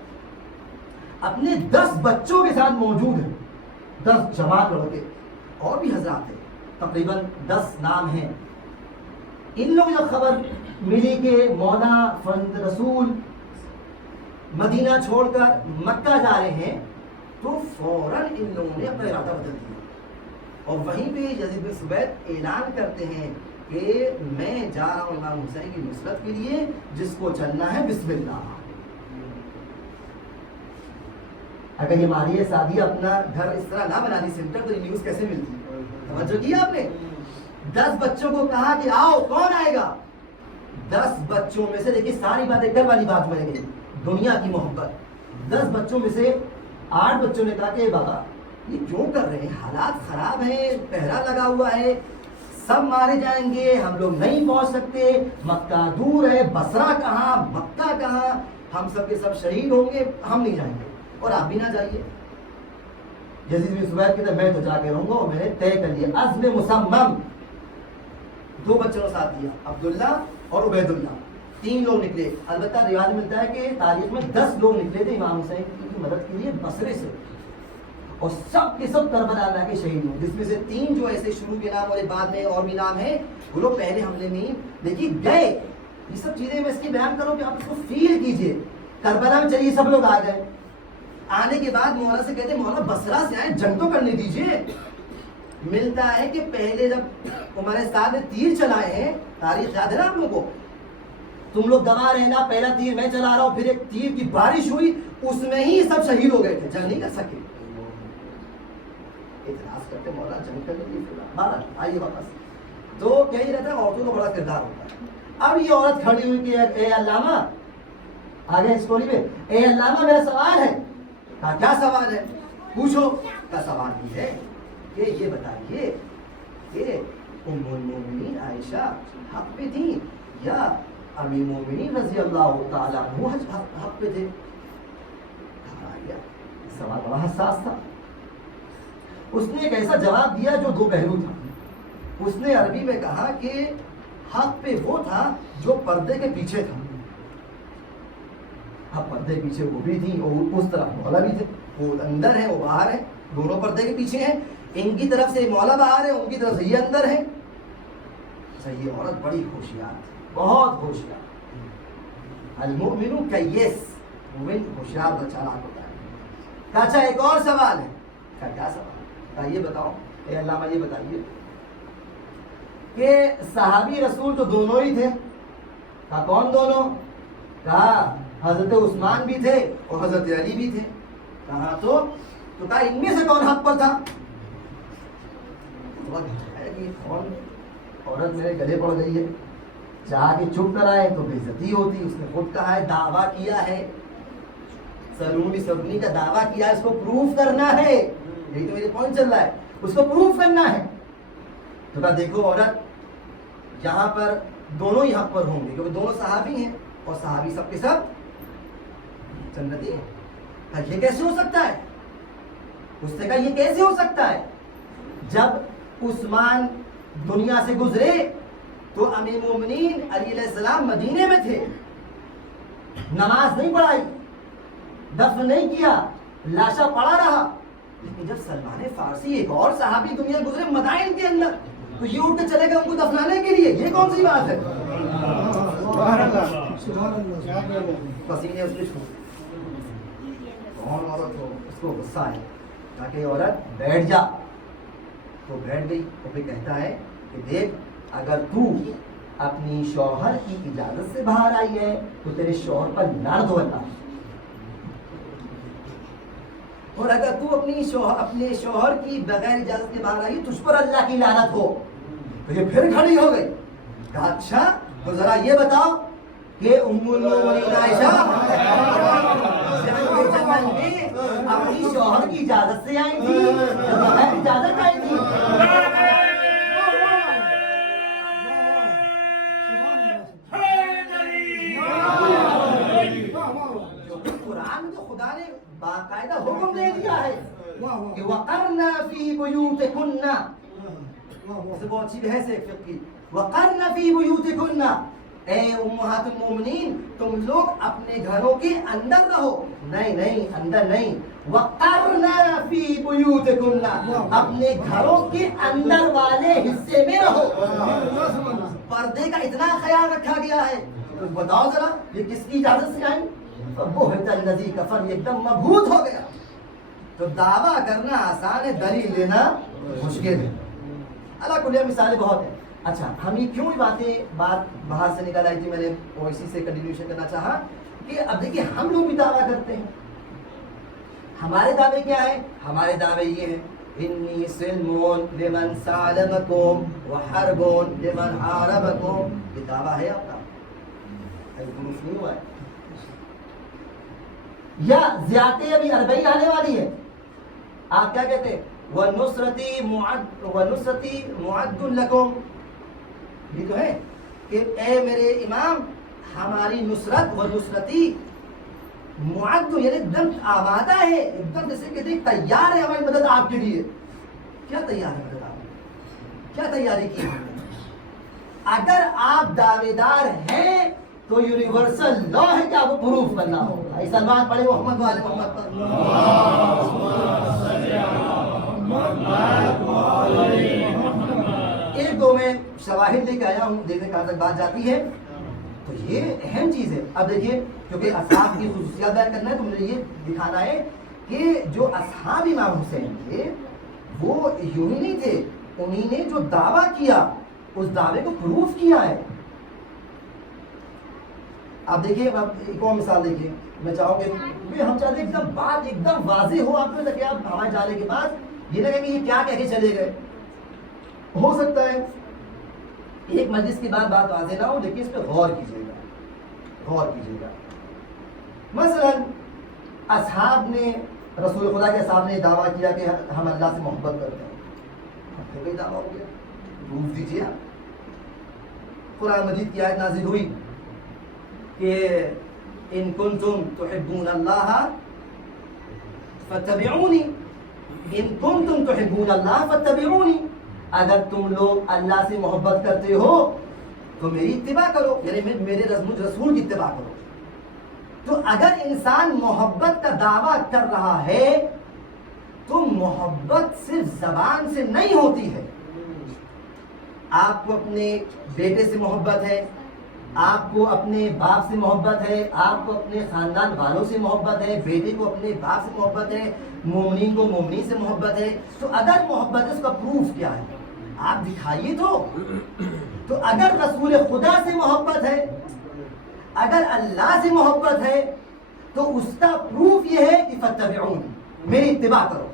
اپنے 10 بچوں کے ساتھ موجود ہیں, 10 جماعت لڑکے, اور بھی حضرات تھے, تقریباً 10 نام ہیں. ان لوگوں جب خبر ملی کہ مولا فرزند رسول مدینہ چھوڑ کر مکہ جا رہے ہیں, تو فوراً ان لوگوں نے اپنا ارادہ بدل دیا, اور وہیں پہ یزید بن سبیت اعلان کرتے ہیں کہ میں جا رہا ہوں امام حسین کی نصرت کے لیے, جس کو چلنا ہے بسم اللہ. اگر یہ ماریہ سعدیہ اپنا گھر اس طرح نہ بنا دی سینٹر, تو یہ نیوز کیسے ملتی؟ توجہ کیا آپ نے؟ 10 بچوں کو کہا کہ آؤ, کون آئے گا؟ 10 بچوں میں سے, دیکھیے ساری باتیں گھر والی بات بنے گی, دنیا کی محبت. 10 بچوں میں سے 8 بچوں نے کہا کہ بابا یہ کیوں کر رہے ہیں, حالات خراب ہیں, پہرا لگا ہوا ہے, سب مارے جائیں گے, ہم لوگ نہیں پہنچ سکتے, مکہ دور ہے, بصرہ کہاں, مکہ کہاں, ہم سب کے سب شہید ہوں گے, ہم نہیں جائیں گے, اور آپ بھی نہ جائیے. یزید بن سبیت کہتے میں تو جا کے رہوں گا, اور میں نے طے کر لیا, عزم مصمم. 2 بچوں کو ساتھ دیا, عبداللہ اور عبید اللہ, 3 لوگ نکلے. البتہ روایت ملتا ہے کہ تاریخ میں 10 لوگ نکلے تھے امام حسین کی مدد کے لیے بصرے سے, اور سب کے سب کربلا اللہ کے شہید ہوئے, جس میں سے 3 جو ایسے شروع کے نام اور بعد میں اور بھی نام ہیں, وہ لوگ پہلے حملے میں دیکھیے گئے. یہ سب چیزیں میں اس کی بیان کروں کہ آپ اس کو فیل کیجئے. کربلا میں چلیے سب لوگ آ گئے, آنے کے بعد مولا سے کہتے ہیں مولا بصرہ سے آئے, جنگ تو کرنے دیجئے. ملتا ہے کہ پہلے جب ہمارے ساتھ تیر چلائے ہیں, تاریخ یاد ہے نا آپ لوگوں کو, تم لوگ گواہ رہنا, پہلا تیر میں چلا رہا ہوں, پھر ایک تیر کی بارش ہوئی, اس میں ہی سب شہید ہو گئے تھے, جنگ نہیں کر سکے. اعتراض کرتے مولا جنگ کرنے کی مارا, آئیے واپس. تو کہی رہتا ہے عورتوں کا بڑا کردار ہوتا ہے. اب یہ عورت کھڑی ہوئی کہ اے علامہ, آگے اسٹوری میں, اے علامہ میرا سوال ہے. کہا کیا سوال ہے, پوچھو. کا سوال یہ ہے کہ یہ بتائیے کہ ام المومنین عائشہ حق پہ تھی یا امیر مومنین رضی اللہ تعالیٰ عنہ حق پہ تھے. کہا گیا سوال بڑا حساس تھا. اس نے ایک ایسا جواب دیا جو دو پہلو تھا. اس نے عربی میں کہا کہ حق پہ وہ تھا جو پردے کے پیچھے تھا. اب پردے کے پیچھے وہ بھی تھی اور اس طرف مولا بھی تھے. وہ اندر ہے وہ باہر ہے, دونوں پردے کے پیچھے ہیں. ان کی طرف سے مولا باہر ہے, ان کی طرف سے یہ اندر ہے. اچھا یہ عورت بڑی ہوشیار تھی, بہت ہوشیار. المؤمن کیس, مومن ہوشیار اور چالاک ہوتا ہے. اچھا ایک اور سوال ہے. کیا سوال ہے؟ یہ بتاؤ اے علامہ, یہ بتائیے کہ صحابی رسول تو دونوں ہی تھے. کہا کون دونوں؟ کہا حضرت عثمان بھی تھے اور حضرت علی بھی تھے. کہا تو کہا ان میں سے کون حق پر تھا؟ کون عورت میرے گلے پڑ گئی ہے, چاہ کے چپ کرائے تو بے عزتی ہوتی. اس نے خود کہا ہے, دعویٰ کیا ہے, سرونی سبنی کا دعویٰ کیا ہے, اس کو پروف کرنا ہے. یہی تو میرے پوائنٹ چل رہا ہے, اس کو پروف کرنا ہے. تو کہا دیکھو عورت, یہاں پر دونوں ہی حق پر ہوں گے کیونکہ دونوں صحابی ہیں اور صحابی سب کے سب جنتی ہیں. کہا یہ کیسے ہو سکتا ہے؟ اس نے کہا یہ کیسے ہو سکتا ہے؟ جب عثمان دنیا سے گزرے تو امیر مومنین علی علیہ السلام مدینے میں تھے, نماز نہیں پڑھائی, دفن نہیں کیا, لاشا پڑا رہا. لیکن جب سلمان فارسی ایک اور صحابی دنیا گزرے مدائن کے اندر, تو یہ اٹھ کے چلے گئے ان کو دفنانے کے لیے. یہ کون سی بات ہے؟ پسینے اس کو کون عورت ہو اس کو غصہ ہے, تاکہ عورت بیٹھ جا. تو بیٹھ گئی. تو پھر کہتا ہے کہ دیکھ, اگر تو اپنی شوہر کی اجازت سے باہر آئی ہے تو تیرے شوہر پر لعنت ہو اللہ, اور اگر تو اپنے شوہر کی بغیر اجازت کے باہر آئی تجھ پر اللہ کی لعنت ہو. تو یہ پھر کھڑی ہو گئی. کہا اچھا تو ذرا یہ بتاؤ کہ ام المؤمنین عائشہ جنت میں اپنی شوہر کی اجازت سے آئی تھی یا بغیر اجازت آئی تھی؟ قرآن تو خدا نے باقاعدہ حکم دے دیا ہے کہ وَقَرْنَا فِي بُيُوتِكُنَّ, اس سے بہت اچھی بحث ہے فقہ کی. وَقَرْنَ فِي بُيُوتِكُنَّ, اے امہات المومنین تم لوگ اپنے گھروں کے اندر رہو. نہیں اندر نہیں. وَقَرْنَ فِي بُيُوتِكُنَّ, اپنے گھروں کے اندر والے حصے میں رہو. پردے کا اتنا خیال رکھا گیا ہے. تو بتاؤ ذرا یہ کس کی اجازت سے آئی؟ بہت الذی کفر, ایک دم مبہوت ہو گیا. تو دعویٰ کرنا آسان ہے, دلیل لینا مشکل ہے. اللہ کلیہ مثالیں بہت ہیں. اچھا ہم یہ کیوں بات باہر سے نکال آئی تھی, میں نے وہ اسی سے کنٹینیوشن کرنا چاہا کہ اب دیکھیے ہم لوگ بھی دعویٰ کرتے ہیں. ہمارے دعوے کیا ہیں؟ ہمارے دعوے یہ ہیں انی سلمون لمن سالمکم وحربون لمن حاربکم. یہ دعویٰ ہے آپ کا, درست نہیں ہوا ہے. یا زیادتی ابھی اربعی آنے والی ہے. آپ کیا کہتے ہیں؟ وَنُصْرَتِي مُعَدٌّ لَكُمْ, یہ تو ہے کہ اے میرے امام ہماری نصرت, وَنُصْرَتِي مُعَدٌّ یعنی ایک دم آمادہ ہے, ایک دم جیسے کہتے ہیں تیار ہے ہماری مدد آپ کے لیے. کیا تیار ہے مدد آپ نے؟ کیا تیاری کی ہے؟ اگر آپ دعوے دار ہیں تو یونیورسل لا ہے کہ آپ کو پروف کرنا ہوگا. سلمان پڑھے محمد والے محمد پر. ایک دو میں شواہد لے کے آیا ہوں, دیکھنے کہاں تک بات جاتی ہے. تو یہ اہم چیز ہے. اب دیکھیے کیونکہ اصحاب کی خصوصیات بیان کرنا ہے تو مجھے یہ دکھانا ہے کہ جو اصحاب امام حسین تھے وہ یوں ہی نہیں تھے, انہی نے جو دعویٰ کیا اس دعوے کو پروف کیا ہے. آپ دیکھیے, ایک اور مثال دیکھیے. میں چاہوں گے ہم چاہتے ہیں ایک دم بات ایک دم واضح ہو آپ کو, تاکہ آپ ہمارے جانے کے بعد یہ نہ کہیں کہ یہ کیا کہہ کے چلے گئے. ہو سکتا ہے ایک مجلس کے بعد بات واضح نہ ہو, لیکن اس پہ غور کیجیے گا. مثلا اصحاب نے, رسول خدا کے اصحاب نے دعویٰ کیا کہ ہم اللہ سے محبت کرتے ہیں. اب تو کوئی دعویٰ ہو گیا, پروف دیجیے آپ. قرآن مجید کی آیت نازل ہوئی کہ ان کنتم تحبون اللہ فاتبعونی، ان کنتم تحبون اللہ فاتبعونی، اگر تم لوگ اللہ سے محبت کرتے ہو تو میری اتباع کرو، یعنی میرے رسول کی اتباع کرو۔ تو اگر انسان محبت کا دعویٰ کر رہا ہے تو محبت صرف زبان سے نہیں ہوتی ہے۔ آپ کو اپنے بیٹے سے محبت ہے، آپ کو اپنے باپ سے محبت ہے، آپ کو اپنے خاندان والوں سے محبت ہے، بیٹے کو اپنے باپ سے محبت ہے، مومنین کو مومنین سے محبت ہے۔ تو اگر محبت ہے اس کا پروف کیا ہے؟ آپ دکھائیے تو اگر رسول خدا سے محبت ہے، اگر اللہ سے محبت ہے تو اس کا پروف یہ ہے کہ فتبعونی، میری اتباع کرو۔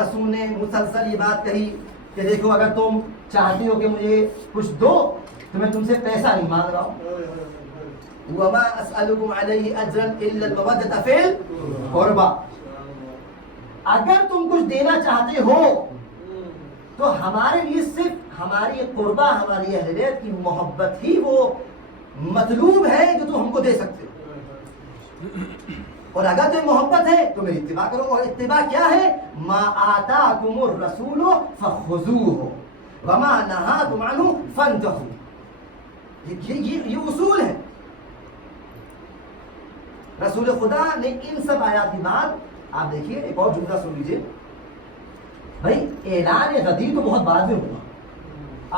رسول نے مسلسل یہ بات کہی کہ دیکھو اگر تم چاہتے ہو کہ مجھے کچھ دو تو میں تم سے پیسہ نہیں مانگ رہا ہوں، وما اسألکم علیہ اجرا الا المودۃ فی القربى، اگر تم کچھ دینا چاہتے ہو تو ہمارے لیے صرف ہماری قربہ، ہماری اہل بیت کی محبت ہی وہ مطلوب ہے جو تم ہم کو دے سکتے ہو، اور اگر تمہیں محبت ہے تو میری اتباع کرو۔ اور اتباع کیا ہے؟ ما آتاکم الرسول فخذوہ وما نہاکم عنہ فانتہوا، یہ اصول ہے۔ رسول خدا نے ان سب آیات کی بات، آپ دیکھیے ایک اور جملہ سن لیجیے بھائی، اعلان غدیر تو بہت بعد میں ہوا،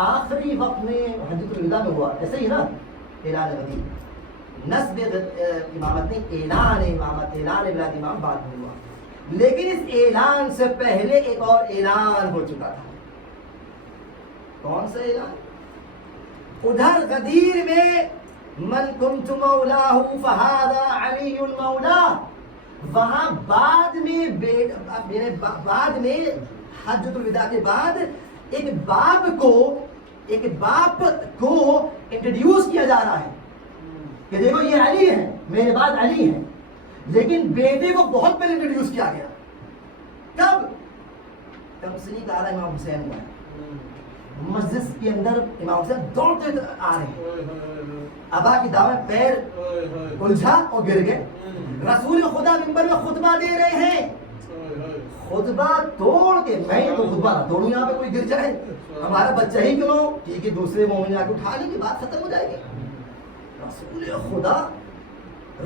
آخری وقت میں حجۃ الوداع میں ہوا، ایسے ہی نا اعلان غدیر، نصب امامت نہیں، اعلان امامت، اعلان ولایت امام بعد میں ہوا، لیکن اس اعلان سے پہلے ایک اور اعلان ہو چکا تھا۔ کون سا اعلان؟ ادھر غدیر میں من کنت مولاہ فہذا علی مولاہ، وہاں بعد میں بعد میں حجۃ الوداع کے بعد ایک باپ کو انٹروڈیوس کیا جا رہا ہے کہ دیکھو یہ علی ہے، میرے بعد علی ہے، لیکن بیٹے کو بہت پہلے انٹروڈیوس کیا گیا۔ کب؟ تمثیلی کا آ رہا امام حسین کا، مسجد کے اندر امام حسین دوڑتے آ رہے ہیں، ابا کی دعوت پیر الجھا اور گر گئے، رسول خدا منبر میں خطبہ دے رہے ہیں، خطبہ توڑ کے، میں تو خطبہ نہ توڑوں یہاں پہ کوئی گر جائے، ہمارا بچہ ہی کیوں ہو، ٹھیک ہے دوسرے مومن آ کے اٹھا لیں گے، بات ختم ہو جائے گی۔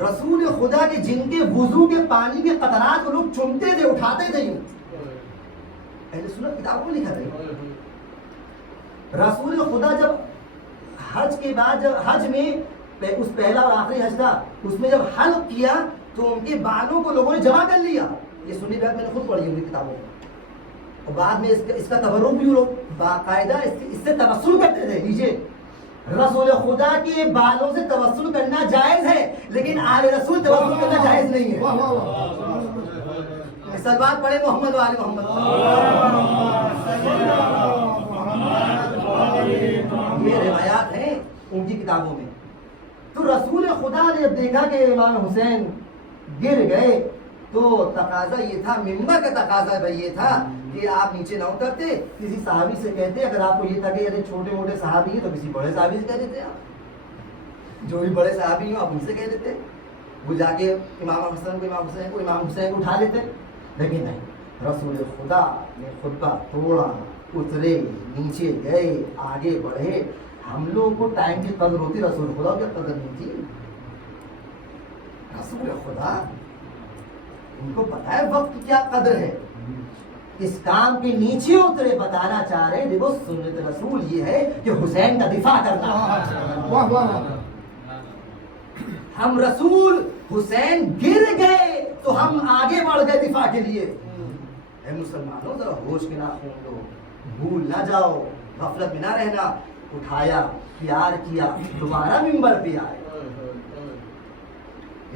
رسول خدا کے جن کے وضو کے پانی کے قطرات کو لوگ چومتے تھے، اٹھاتے تھے، اہل سنت کتابوں میں لکھا تھا۔ رسول خدا جب حج کے بعد، جب حج میں اس پہلا اور آخری حج تھا، اس میں جب حلق کیا تو ان کے بالوں کو لوگوں نے جمع کر لیا، یہ سنی بات میں نے خود پڑھی ہوئی کتابوں میں، اور بعد میں اس کا تبرک بھی لوگ باقاعدہ اس سے توسل کرتے تھے۔ لیجیے، رسول خدا کے بالوں سے توسل کرنا جائز ہے، لیکن آل رسول توسل کرنا جائز نہیں ہے۔ سلوات پڑھے محمد و آل محمد۔ یہ روایات ہیں ان کی کتابوں میں۔ تو رسول خدا نے جب دیکھا کہ امام حسین گر گئے تو تقاضا یہ تھا، منبر کا تقاضا بھائی یہ تھا کہ آپ نیچے نہ اترتے، کسی صحابی سے کہتے، اگر آپ کو یہ تھا کہ یعنی چھوٹے موٹے صحابی ہیں تو کسی بڑے صحابی سے کہہ دیتے، آپ جو بھی بڑے صحابی ہوں آپ ان سے کہہ دیتے، وہ جا کے امام حسین کو اٹھا لیتے، لیکن نہیں، رسول خدا نے خطبہ توڑا، اترے، نیچے گئے، آگے بڑھے۔ ہم لوگوں کو ٹائم کی قدر ہوتی، رسول خدا کی قدر نہیں تھی۔ رسول خدا ان کو پتا ہے وقت کی کیا قدر ہے، اس کام کے نیچے اترے، بتانا چاہ رہے دیکھو سنت رسول یہ ہے کہ حسین کا دفاع کرنا۔ ہم رسول حسین گر گئے تو ہم آگے بڑھ گئے دفاع کے لیے۔ اے مسلمانوں ذرا ہوش کے ناخن دو، بھول نہ جاؤ، غفلت میں نہ رہنا۔ اٹھایا، پیار کیا، دوبارہ منبر پہ آئے،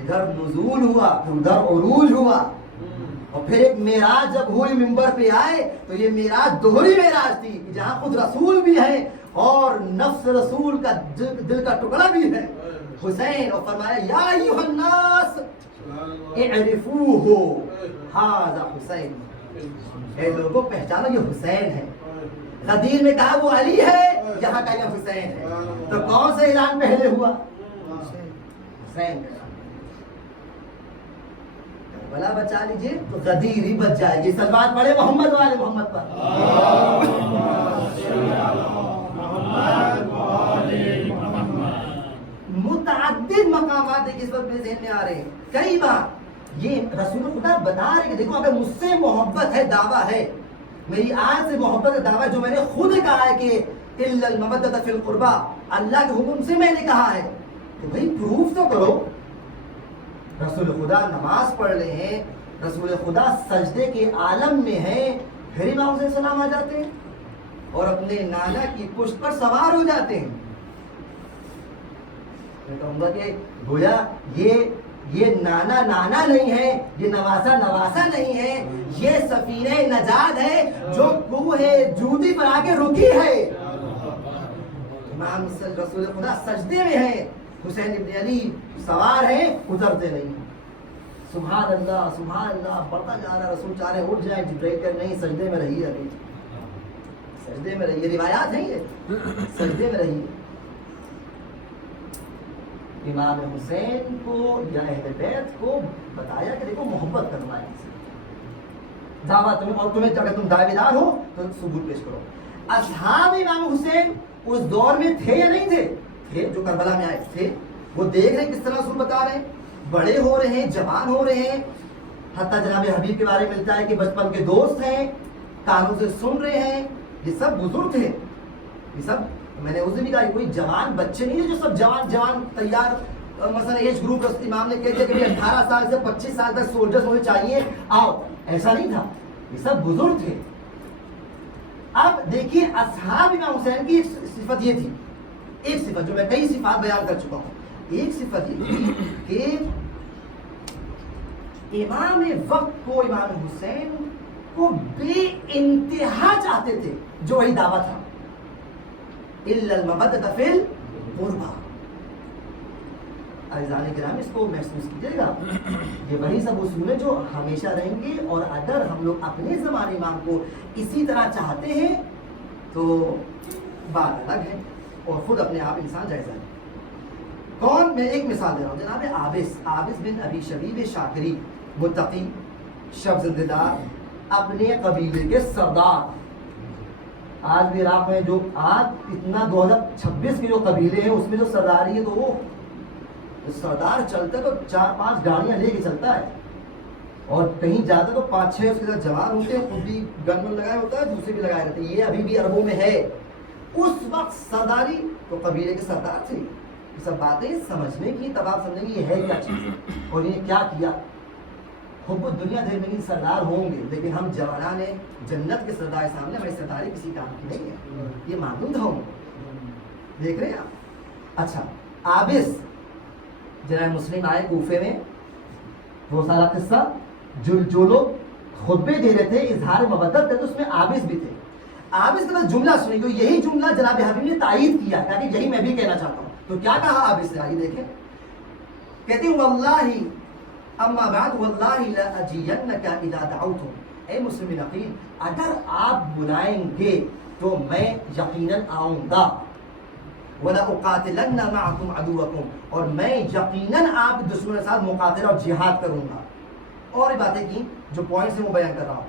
ادھر نزول ہوا، ادھر عروج ہوا، اور پھر ایک معراج جب ہوئی منبر پہ آئے تو یہ معراج دوہری معراج تھی، جہاں خود رسول بھی ہے اور نفس رسول کا دل کا ٹکڑا بھی ہے حسین، اور فرمایا یا ایھا الناس اعرفوہ ھذا حسین، اے لوگوں پہچانو یہ حسین ہے. غدیر میں کہا وہ علی ہے, یہاں کا یہ حسین ہے. تو کون سا اعلان پہلے ہوا؟ حسین کا. بلا بچا لیجیے تو غدیر ہی بچ جائے گی. سلوات پڑھے محمد والے محمد پر. متعدد مقامات اس وقت میرے ذہن میں آ رہے ہیں. کئی بار یہ رسول خدا بتا رہے کہ دیکھو اگر مجھ سے محبت ہے, دعویٰ ہے, میری آیت سے محبت کا دعویٰ جو میں نے خود کہا ہے کہ الا المودۃ فی القربى, اللہ کے حکم سے میں نے کہا ہے, تو بھائی پروف تو کرو. رسول خدا نماز پڑھ رہے ہیں, رسول خدا سجدے کے عالم میں ہیں, پھر امام حسین السلام آ جاتے ہیں اور اپنے نانا کی پشت پر سوار ہو جاتے ہیں. میں کہوں گا کہ گویا یہ نانا نانا نہیں ہے, یہ نواسا نواسا نہیں ہے, یہ سفینہ نجات ہے جو کوہ جودی پر آ کے رکی ہے. امام رسول خدا سجدے میں ہے, حسین ابن علی سوار ہیں, اترتے نہیں. سبحان اللہ سبحان اللہ بڑھتا جا رہا. رسول چاہ رہے اٹھ جائیں, جبرائیل کہ نہیں سجدے میں رہیے, ابھی سجدے میں رہیے. روایات ہیں یہ, سجدے میں رہیے. امام حسین کو یا اہل بیت کو بتایا کہ دیکھو محبت کرنا ہے, دعویٰ تمہیں, اور تمہیں اگر تم دعوے دار ہو تو ثبوت پیش کرو. اصحاب امام حسین اس دور میں تھے یا نہیں تھے؟ تھے. جو کربلا میں آئے تھے, وہ دیکھ رہے ہیں کس طرح رسول بتا رہے ہیں, بڑے ہو رہے ہیں, جوان ہو رہے ہیں. حتیٰ جناب حبیب کے بارے میں ملتا ہے کہ بچپن کے دوست ہیں, کانوں سے سن رہے ہیں. یہ سب بزرگ تھے, یہ سب میں نے اس دن بھی کہا کوئی جوان بچے نہیں ہے جو سب جوان تیار. مثلا ایج گروپ امام نے کہہ دیا کہ 18 سال سے 25 سال تک سولجرز ہونے چاہیے, آؤ, ایسا نہیں تھا. یہ سب بزرگ تھے. اب دیکھیے اصحاب امام حسین کی ایک صفت یہ تھی, ایک صفت جو میں کئی صفات بیان کر چکا ہوں, ایک صفت یہ تھی کہ امام وقت کو, امام حسین کو بے انتہا چاہتے تھے. جو وہی دعویٰ تھا الا المودۃ فی القربى. عزیزان کرام اس کو محسوس کیجیے گا, یہ وہی سب اصول ہیں جو ہمیشہ رہیں گے. اور اگر ہم لوگ اپنے زمانے امام کو اسی طرح چاہتے ہیں تو بات الگ ہے, اور خود اپنے آپ انسان جائزہ ہے. کون, میں ایک مثال دے رہا ہوں. جناب عابس بن ابی شبیب شاکری, متقی, شب زندہ دار, اپنے قبیلے کے سردار. آج بھی عراق میں جو آج اتنا 2026 کے جو قبیلے ہیں اس میں جو سرداری ہے, تو وہ سردار چلتا ہے تو 4-5 گاڑیاں لے کے چلتا ہے, اور کہیں جاتا تو 5-6 اس کے ساتھ جوان ہوتے ہیں, خود بھی گن ون لگایا ہوتا ہے, دوسرے بھی لگائے رہتے ہیں. یہ ابھی بھی عربوں میں ہے. اس وقت سرداری تو قبیلے کے سردار تھے. یہ سب باتیں سمجھنے کی, تب آپ سمجھیں گے یہ ہے کیا چیز اور یہ کیا کیا. حب دنیا دیر میں سردار ہوں گے, لیکن ہم جوانان جنت کے سردار سامنے ہماری سرداری کسی کام کی نہیں ہے. یہ معلوم تھا. دیکھ رہے ہیں آپ. اچھا, عابس جناب مسلم آئے کوفے میں, وہ سارا قصہ جو لوگ خطبے دے رہے تھے اظہار محبت تھے, تو اس میں عابس بھی تھے. عابس کے بعد جملہ سنیں, یہی جملہ جناب حبیب نے تائید کیا, کہ یہی میں بھی کہنا چاہتا ہوں. تو کیا کہا عابس نے, آئیے دیکھیں. کہتے ہیں واللہ اما بعد واللہ لا اجینک اذا دعوتم. اے مسلم عقیل, اگر آپ بلائیں گے تو میں یقیناً آؤں گا. ولا اقاتلن معکم عدوکم, اور میں یقیناً آپ دشمن کے ساتھ مقاتلہ اور جہاد کروں گا. اور باتیں کی جو پوائنٹس ہیں وہ بیان کر رہا ہوں.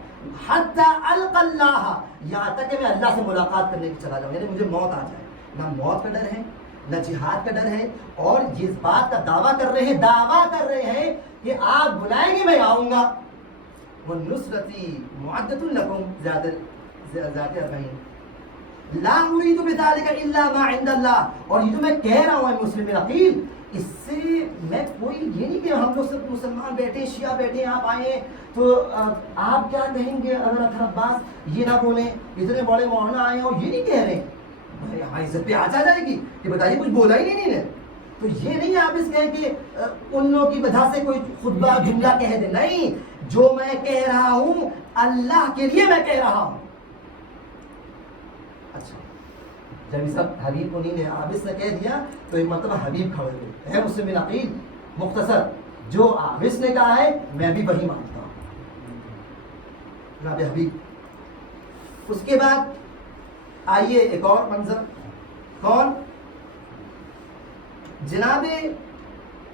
حتی القی اللہ, یہاں تک کہ میں اللہ سے ملاقات کرنے کی چلا جاؤں, یعنی مجھے موت آ جائے. نہ موت کا ڈر ہے, نہ جہاد کا ڈر ہے, اور جس بات کا دعویٰ کر رہے ہیں کہ آپ بلائیں گے میں آؤں گا. والنصرتی معدۃ لکم ذات اربعین لا اريد بذلك الا ما عند اللہ. اور یہ جو میں کہہ رہا ہوں مسلم عقیل, اس سے میں کوئی یہ نہیں کہ ہم لوگ صرف مسلمان بیٹھے, شیعہ بیٹھے, آپ آئے تو آپ کیا کہیں گے اگر اطہر عباس یہ نہ بولیں, اتنے بڑے مولانا آئے ہیں اور یہ نہیں کہہ رہے, ہماری عزت پہ آ جائے گی کہ بتائیے کچھ بولا ہی نہیں نے. تو یہ نہیں آپ اس کہیں کہ ان لوگوں کی وجہ سے کوئی خطبہ جملہ کہہ دے, نہیں, جو میں کہہ رہا ہوں اللہ کے لیے میں کہہ رہا ہوں. اچھا, جب یہ سب حبیب کو نہیں نے عابس نے کہہ دیا تو ایک مرتبہ حبیب کھڑے ہوئے. ہے مسلم عقیل مختصر, جو عابس نے کہا ہے میں بھی وہی مانتا ہوں. جناب حبیب. اس کے بعد آئیے ایک اور منظر. کون؟ جناب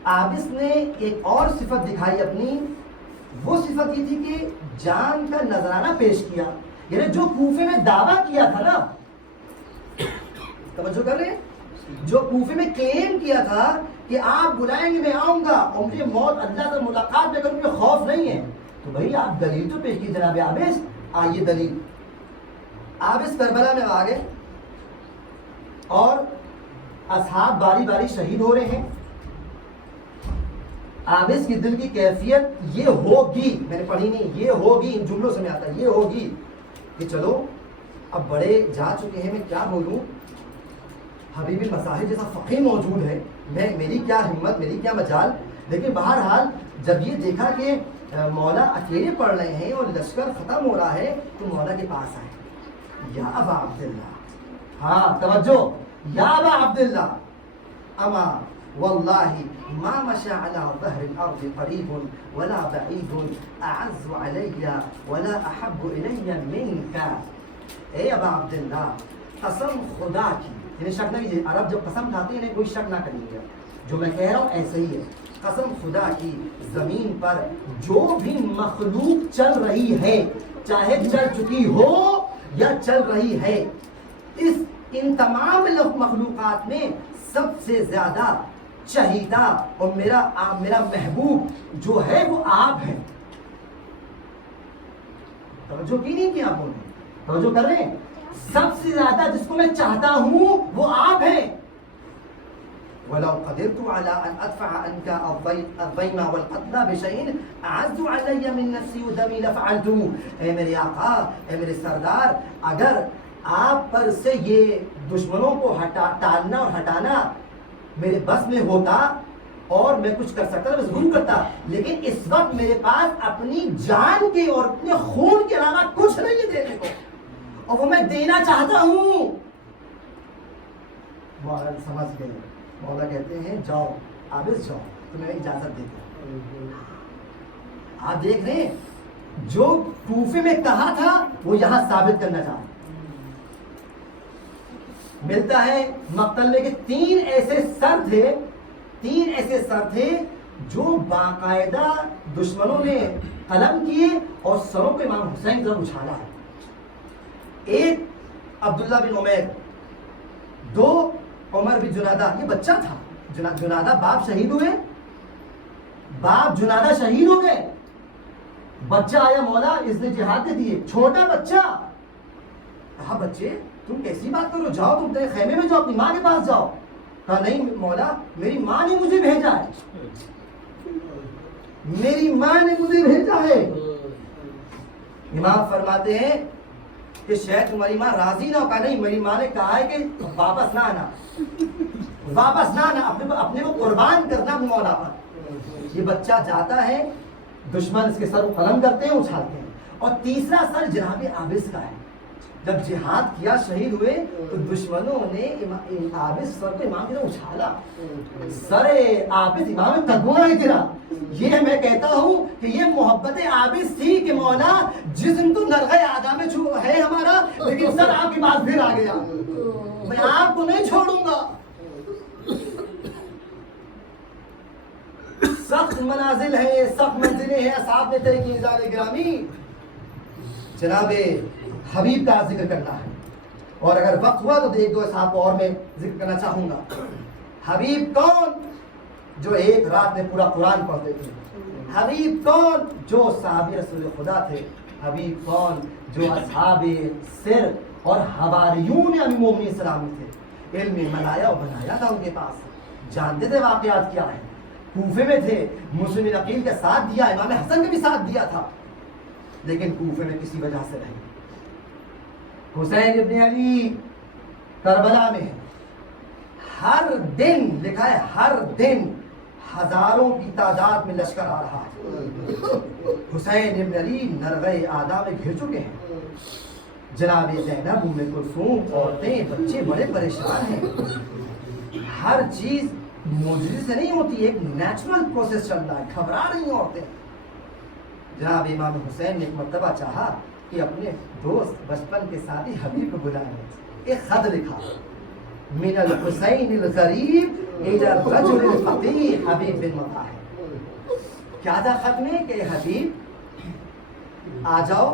عابس نے ایک اور صفت دکھائی اپنی. وہ صفت یہ تھی کہ جان کا نذرانہ پیش کیا. یعنی جو کوفے میں دعویٰ کیا تھا نا، توجہ کر رہے ہیں، جو کوفے میں کلیم کیا تھا کہ آپ بلائیں گے میں آؤں گا اور مجھے موت اللہ سے ملاقات میں کروں، مجھے خوف نہیں ہے، تو بھائی آپ دلیل تو پیش کی جناب عابس. آئیے دلیل. عابس کربلا میں آ گئے اور اصحاب باری باری شہید ہو رہے ہیں. عابس کی دل کی کیفیت یہ ہوگی، میں نے پڑھی نہیں، یہ ہوگی، ان جملوں سے میں آتا ہے، یہ ہوگی کہ چلو اب بڑے جا چکے ہیں، میں کیا بولوں، حبیب المصاحب جیسا فقیر موجود ہے، میری کیا ہمت، میری کیا مجال. لیکن بہرحال جب یہ دیکھا کہ مولا اکیلے پڑھ رہے ہیں اور لشکر ختم ہو رہا ہے تو مولا کے پاس آئے. یا ابا عبداللہ، ہاں توجہ، یا ابا عبداللہ، اما واللہ ما مشى على ظهر الارض قريب ولا بعيد اعز علي ولا احب الي منك. اے ابا عبداللہ، قسم خدا کی، یعنی شک نہ کیجیے، عرب جب قسم کھاتے ہیں کوئی شک نہ کریں گے، جو میں کہہ رہا ہوں ایسے ہی ہے. قسم خدا کی، زمین پر جو بھی مخلوق چل رہی ہے، چاہے چل چکی ہو یا چل رہی ہے، ان تمام مخلوقات میں سب سے زیادہ چہیتا اور میرا محبوب جو ہے وہ آپ ہیں. توجہ کی نہیں کی آپ نے؟ توجہ کر رہے ہیں؟ سب سے زیادہ جس کو میں چاہتا ہوں وہ آپ ہیں. وَلَوْ قَدِرْتُ عَلَىٰ أَنْ أَدْفَعَ عَنْكَ الضَّيْمَ وَالْقَتْلَ بِشَيْءٍ أَعَزُّ عَلَيَّ مِن نَفْسِي وَدَمِي لَفَعَلْتُهُ. اے میرے آقا، اے میرے سردار، اگر آپ پر سے یہ دشمنوں کو ٹالنا اور ہٹانا میرے بس میں ہوتا اور میں کچھ کر سکتا میں ضرور کرتا، لیکن اس وقت میرے پاس اپنی جان کے اور اپنے خون کے علاوہ کچھ نہیں ہے دینے کو، اور وہ میں دینا چاہتا ہوں. مولا سمجھ گئے. مولا کہتے ہیں جاؤ عابس جاؤ، تمہیں اجازت دیتا ہوں. آپ دیکھ رہے ہیں جو کوفے میں کہا تھا وہ یہاں ثابت کرنا چاہتا. ملتا ہے مقتل میں کہ تین ایسے سر تھے جو باقاعدہ دشمنوں نے قلم کیے اور سروں پہ امام حسین کا اچھالا ہے. ایک عبداللہ بن عمیر، دو عمر بن جنادہ. یہ بچہ تھا جنادہ، باپ شہید ہوئے، باپ جنادہ شہید ہو گئے، بچہ آیا مولا اس نے جہاد دے دیے، چھوٹا بچہ. کہا بچے تم کیسی بات کرو، جاؤ تم تیرے خیمے میں جاؤ، اپنی ماں کے پاس جاؤ. کہا نہیں مولا، میری ماں نے مجھے بھیجا ہے، میری ماں نے مجھے بھیجا ہے. امام فرماتے ہیں کہ شاید تمہاری ماں راضی نہ ہو. کہا نہیں، میری ماں نے کہا ہے کہ واپس نہ آنا، واپس نہ آنا، اپنے کو قربان کرنا مولا پر. یہ بچہ جاتا ہے، دشمن اس کے سر قلم کرتے ہیں، اچھالتے ہیں. اور تیسرا سر جناب عابس کا ہے. جب جہاد کیا شہید ہوئے تو دشمنوں نے عابس سر کو امام کی طرف اچھالا. سر عابس امام تکبر نہیں گرا. یہ میں کہتا ہوں کہ یہ محبت عابس تھی کہ مولا جسم تو نرغہ اعضاء میں ہے ہمارا، لیکن سر آپ کے پاس پھر آ گیا، میں آپ کو نہیں چھوڑوں گا. سخت منازل ہے، سخت منزلیں ہیں اصحاب نے طے کی. انسان گرامی، جناب حبیب کا ذکر کرنا ہے، اور اگر وقت ہوا تو ایک دو صاحب کو اور میں ذکر کرنا چاہوں گا. حبیب کون؟ جو ایک رات میں پورا قرآن پڑھتے تھے. حبیب کون؟ جو صحابی رسول خدا تھے. حبیب کون؟ جو اصحاب سر اور حواریون امیر مومنین سلامی تھے. علم ملایا اور بنایا تھا ان کے پاس، جانتے تھے واقعات کیا ہیں. کوفے میں تھے، مسلم عقیل کا ساتھ دیا، امام حسن کا بھی ساتھ دیا تھا، لیکن کوفے میں کسی وجہ سے نہیں. حسین ابن علی کربلا میں ہر دن، لکھا ہے ہر دن ہزاروں کی تعداد میں لشکر آ رہا ہے. حسین ابن علی نرغہ اعضاء میں گھر چکے ہیں. جناب زینب، ام کلثوم، عورتیں، بچے بڑے پریشان ہیں. ہر چیز معجزے سے نہیں ہوتی، ایک نیچرل پروسیس چل رہا ہے، گھبرا رہی ہیں عورتیں. جناب امام حسین نے ایک مرتبہ چاہا کہ اپنے دوست بچپن کے ساتھی حبیب کو بلا رہے تھے. ایک خط لکھا من الحسین الغریب الى الرجل الفقیہ حبیب بن مطاہر. کیا تھا خط میں کہ حبیب آ جاؤ،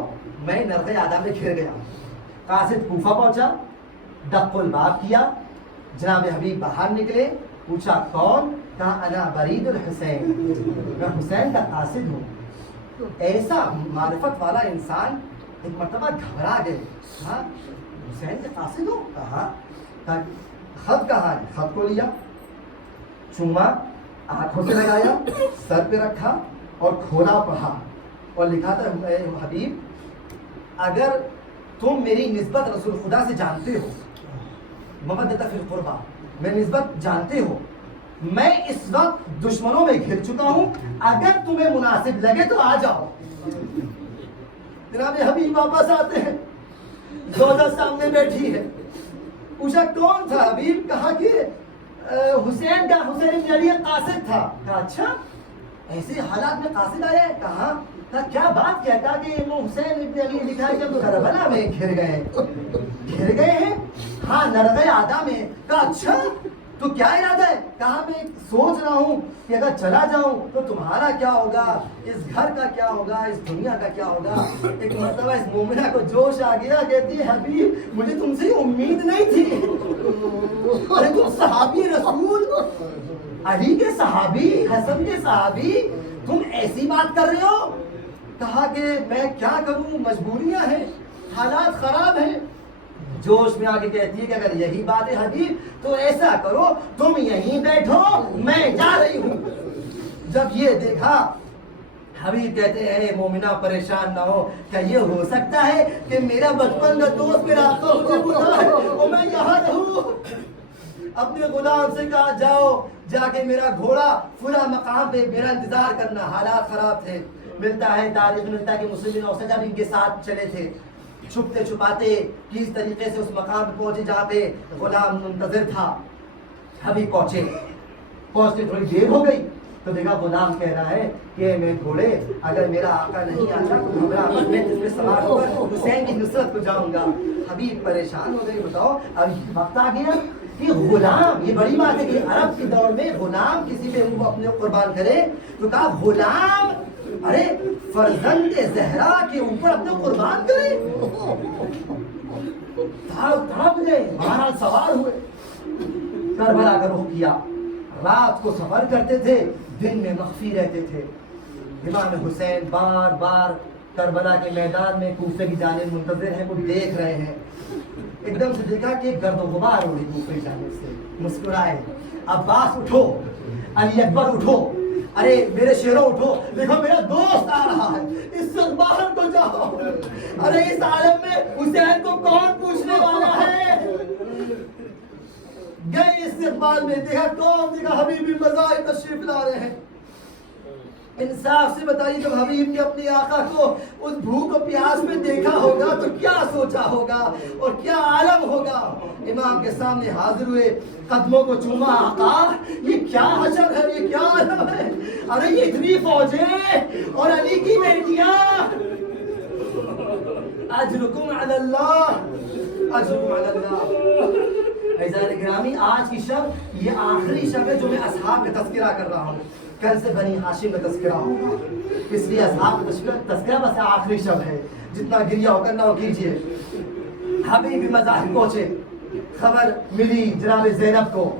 میں نرغ آدم میں گھر گیا. قاصد کوفہ پہنچا، دق الباب کیا، جناب حبیب باہر نکلے، پوچھا کون؟ کہا انا برید الحسین، میں حسین کا قاصد ہوں. ایسا معرفت والا انسان ایک مرتبہ گھبرا گئے. ہاں حسین کے قاصد ہو؟ کہا. خط کہاں ہے؟ خط کو لیا، چوما، آنکھوں سے لگایا، سر پہ رکھا اور کھولا پڑھا اور لکھا تھا حبیب اگر تم میری نسبت رسول خدا سے جانتے ہو، مودۃ فی القربہ، میں نسبت جانتے ہو، میں اس وقت دشمنوں میں گھر چکا ہوں، اگر تمہیں مناسب لگے تو آ جاؤ. جناب حبیب واپس آتے ہیں، زوجہ سامنے بیٹھی ہے. پوچھا کون تھا حبیب؟ کہا کہ حسین کا، حسین بن علی قاصد تھا. کہا اچھا ایسے حالات میں قاصد آیا ہے؟ کہا کیا بات کیا؟ کہا کہ وہ حسین بن علی لکھا ہے جب کربلا میں گھر گئے ہیں. ہاں نرغ آدھا میں. کہا اچھا تو کیا ارادہ ہے؟ کہا میں سوچ رہا ہوں کہ اگر چلا جاؤں تو تمہارا کیا ہوگا، اس گھر کا کیا ہوگا، اس دنیا کا کیا ہوگا. ایک مرتبہ اس مومنہ کو جوش آ گیا، کہتی ہے حبیب مجھے تم سے امید نہیں تھی. ارے تم صحابی رسول، علی کے صحابی، حسن کے صحابی، تم ایسی بات کر رہے ہو. کہا کہ میں کیا کروں، مجبوریاں ہیں، حالات خراب ہیں. جوش میں آگے کہتی ہے کہ اگر یہی بات ہے حبیب تو ایسا کرو تم یہیں بیٹھو، میں جا رہی ہوں. جب یہ دیکھا حبیب کہتے ہیں اے مومنہ پریشان نہ ہو، کیا یہ ہو سکتا ہے کہ میرا بچپن کا دوست میرا آقا مجھے بلا ہے اور میں یہاں رہوں. اپنے غلام سے کہا جاؤ جا کے میرا گھوڑا فلاں مقام پہ میرا انتظار کرنا. حالات خراب تھے. ملتا ہے تاریخ ملتا ہے کہ مسلم اور سجا بھی ان کے ساتھ چلے تھے، چھپتے چھپاتے کس طریقے سے اس مقام پہ پہنچے جہاں پہ غلام منتظر تھا. حبیب پہنچتے تھوڑی دیر ہو گئی تو دیکھا غلام کہہ رہا ہے کہ میں گھوڑے اگر میرا آقا نہیں آتا تو گھبرا مت، میں اس میں سوار ہو کر حسین کی نصرت کو جاؤں گا. حبیب پریشان ہو گئی. بتاؤ اب وقت آ گیا کہ غلام، یہ بڑی بات ہے کہ عرب کے دور میں غلام کسی پہ اپنے قربان کرے تو کہا غلام ارے فرزند زہرا کے اوپر اپنے قربان کرے. تڑپ گئے، بہرحال سوار ہوئے، کربلا کا رخ کیا. رات کو سفر کرتے تھے، دن میں مخفی رہتے تھے. امام حسین بار بار کربلا کے میدان میں کوفے کی جانب منتظر ہیں، وہ دیکھ رہے ہیں. ایک دم سے دیکھا کہ گرد و غبار ہو رہی کوفے کی جانب سے. مسکرائے، عباس اٹھو، علی اکبر اٹھو، ارے میرے شیروں اٹھو، دیکھو میرا دوست آ رہا ہے، اس سے باہر تو جاؤ. ارے اس عالم میں حسین کو کون پوچھنے والا ہے. گئے استقبال میں، دیکھا کون؟ دیکھا حبیب بن مظاہر تشریف لا رہے ہیں. انصاف سے بتائیے جب حبیب نے اپنے آقا کو اس بھوک و پیاس میں دیکھا ہوگا تو کیا سوچا ہوگا اور کیا عالم ہوگا. امام کے سامنے حاضر ہوئے، قدموں کو چوما. آقا یہ کیا حشر ہے، یہ کیا عالم ہے. ارے یہ اتنی فوجیں اور علی کی بیٹیاں. اجرکم علی اللہ، اجرکم علی اللہ. عزیزان گرامی آج کی شب یہ آخری شب ہے جو میں اصحاب کا تذکرہ کر رہا ہوں. کل سے بنی ہاشم کا تذکرہ ہوگا، اس لیے اصحاب کا تذکرہ بس آخری شب ہے. جتنا گریہ ہو کرنا ہو کیجیے. حبیب مظاہر پہنچے، خبر ملی جناب زینب کو.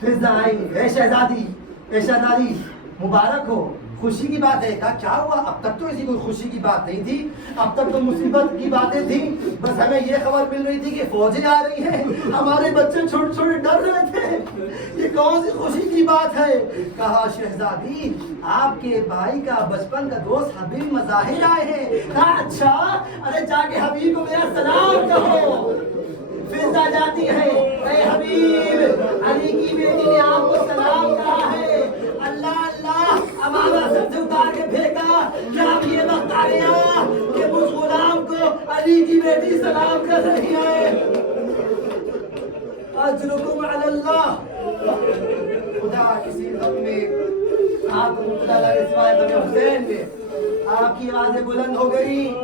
فضا آئی، اے شہزادی، اے شہزادی مبارک ہو، خوشی کی بات ہے. کہا کیا ہوا؟ اب تک تو ایسی کوئی خوشی کی بات نہیں تھی، اب تک تو مصیبت کی باتیں تھیں. بس ہمیں یہ خبر مل رہی تھی کہ فوجیں آ رہی ہیں، ہمارے بچے چھوٹے چھوٹے ڈر رہے تھے، یہ کون سی خوشی کی بات ہے؟ کہا شہزادی آپ کے بھائی کا بچپن کا دوست حبیب مظاہر آئے ہیں. کہا اچھا، ارے جا کے حبیب کو میرا سلام کہو. فضا جاتی ہے، اے حبیب علی کی بیٹی نے آپ کو سلام کہا ہے. اللہ اللہ، اب آواز سے اتار کے پھینکا. کیا اب یہ وقت آ گیا کہ مجھ غلام کو علی کی بیٹی سلام کر رہی ہے؟ اجرکم علی اللہ. خدا کسی غم میں آپ کو مبتلا لگے سوائے غم حسین میں آپ کی آوازیں بلند ہو گئی.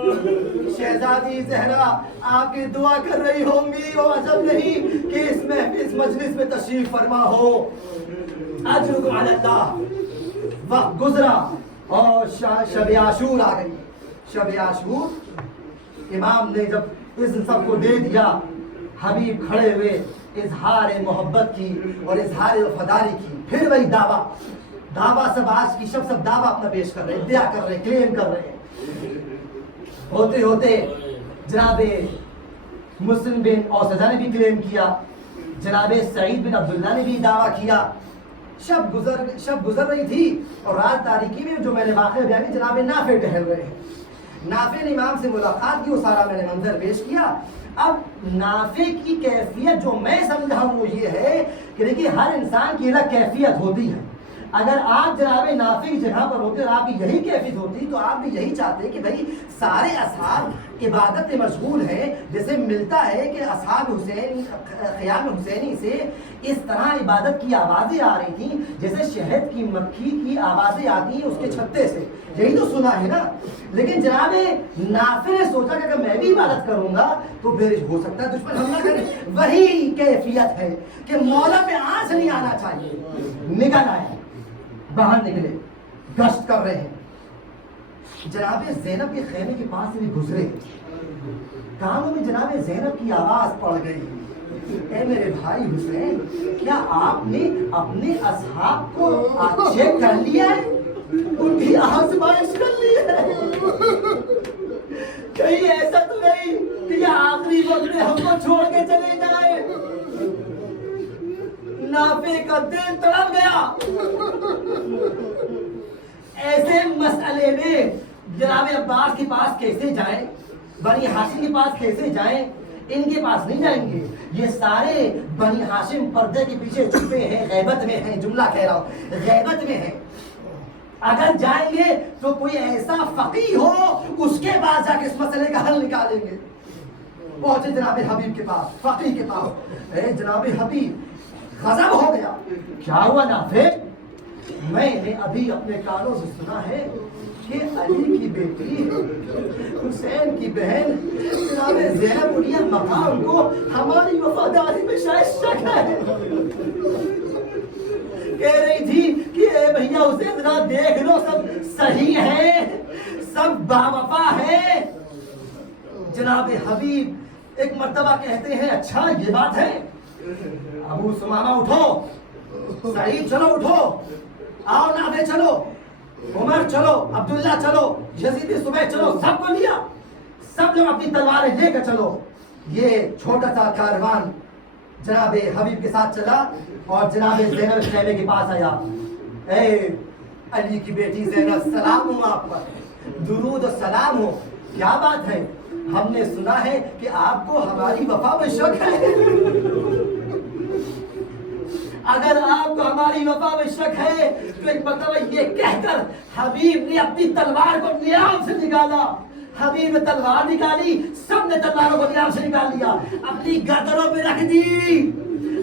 شہزادی زہرا آپ کی دعا کر رہی ہوں گی. اور عجب نہیں کہ اس مجلس میں تشریف فرما ہو. اجرکم علی اللہ. وقت گزرا اور شب عاشور آ گئی. شب عاشور امام نے جب اس سب کو دے دیا, حبیب کھڑے ہوئے اظہار محبت کی اور اظہار وفاداری کی. پھر وہی دعویٰ سب آج کی سب دعویٰ اپنا پیش کر رہے ہیں, ادعا کر رہے ہیں, کلیم کر رہے ہیں. ہوتے ہوتے جناب مسلم بن اوسجہ نے بھی کلیم کیا, جناب سعید بن عبداللہ نے بھی دعویٰ کیا. شب گزر رہی تھی اور رات تاریکی میں جو میں نے واقعہ بیان کیا, جناب نافع ٹہل رہے ہیں. نافع نے امام سے ملاقات کی, وہ سارا میں نے منظر پیش کیا. اب نافع کی کیفیت جو میں سمجھا ہوں وہ یہ ہے کہ دیکھیے ہر انسان کی الگ کیفیت ہوتی ہے. اگر آپ جناب نافع کی جگہ پر ہوتے اور آپ کی یہی کیفیت ہوتی تو آپ بھی یہی چاہتے کہ بھائی سارے اصحاب عبادت میں مشغول ہیں. جیسے ملتا ہے کہ اصحاب حسین خیام حسینی سے اس طرح عبادت کی آوازیں آ رہی تھیں جیسے شہد کی مکھی کی آوازیں آتی ہیں اس کے چھتے سے. یہی تو سنا ہے نا. لیکن جناب نافع نے سوچا کہ اگر میں بھی عبادت کروں گا تو پھر ہو سکتا ہے دشمن حملہ کرے. وہی کیفیت ہے کہ مولا پہ آنچ نہیں آنا چاہیے. نکل آئے, باہر نکلے, گشت کر رہے ہیں. جناب زینب کے خیمے کے پاس سے بھی گزرے, کانوں میں جناب زینب کی آواز پڑ گئی, اے میرے بھائی حسین, کیا آپ نے اپنے اصحاب کو چیک کر لیا ہے, ان کی آزمائش کر لی ہے؟ کہیں ایسا تو نہیں کہ یہ آخری وقت میں ہم کو چھوڑ کے چلے جائیں. نافع کا دل تڑپ گیا. ایسے مسئلے میں جناب عباس کے پاس کیسے جائیں, بنی ہاشم کے پاس کیسے جائیں؟ ان کے پاس نہیں جائیں گے. یہ سارے بنی ہاشم پردے کے پیچھے چھپے ہیں, غیبت میں ہیں. جملہ کہہ رہا ہوں, غیبت میں ہیں. اگر جائیں گے تو کوئی ایسا فقیہ ہو, اس کے بعد جا کے اس مسئلے کا حل نکالیں گے. پہنچے جناب حبیب کے پاس, فقیہ کے پاس. اے جناب حبیب, غضب ہو گیا. کیا ہوا نافع؟ میں نے ابھی اپنے کانوں سے سنا ہے کہ علی کی بیٹی حسین کی بہن جناب زینب اڑیا مقام کو ہماری وفاداری میں شاید شک ہے. کہہ رہی تھی کہ اے بھیا اسے ذرا دیکھ لو, سب صحیح ہے, سب باوفا ہے. جناب حبیب ایک مرتبہ کہتے ہیں اچھا یہ بات ہے. ابو سمامہ اٹھو, سعید چلو اٹھو, آؤ نافع چلو, عمر چلو, عبداللہ چلو, یزید صبح چلو. سب کو لیا, سب لوگ اپنی تلواریں لے کر چلو. یہ چھوٹا سا کاروان جناب حبیب کے ساتھ چلا اور جناب زینب خیمے کے پاس آیا. اے علی کی بیٹی زینب, سلام ہو آپ پر, درود و سلام ہو. کیا بات ہے؟ ہم نے سنا ہے کہ آپ کو ہماری وفا میں شک ہے. اگر آپ کو ہماری وفا میں شک ہے تو ایک مرتبہ یہ کہہ کر حبیب نے اپنی تلوار کو نیام سے نکالا. حبیب نے تلوار نکالی, سب نے تلواروں کو نیام سے نکال لیا, اپنی گردنوں پہ رکھ دی.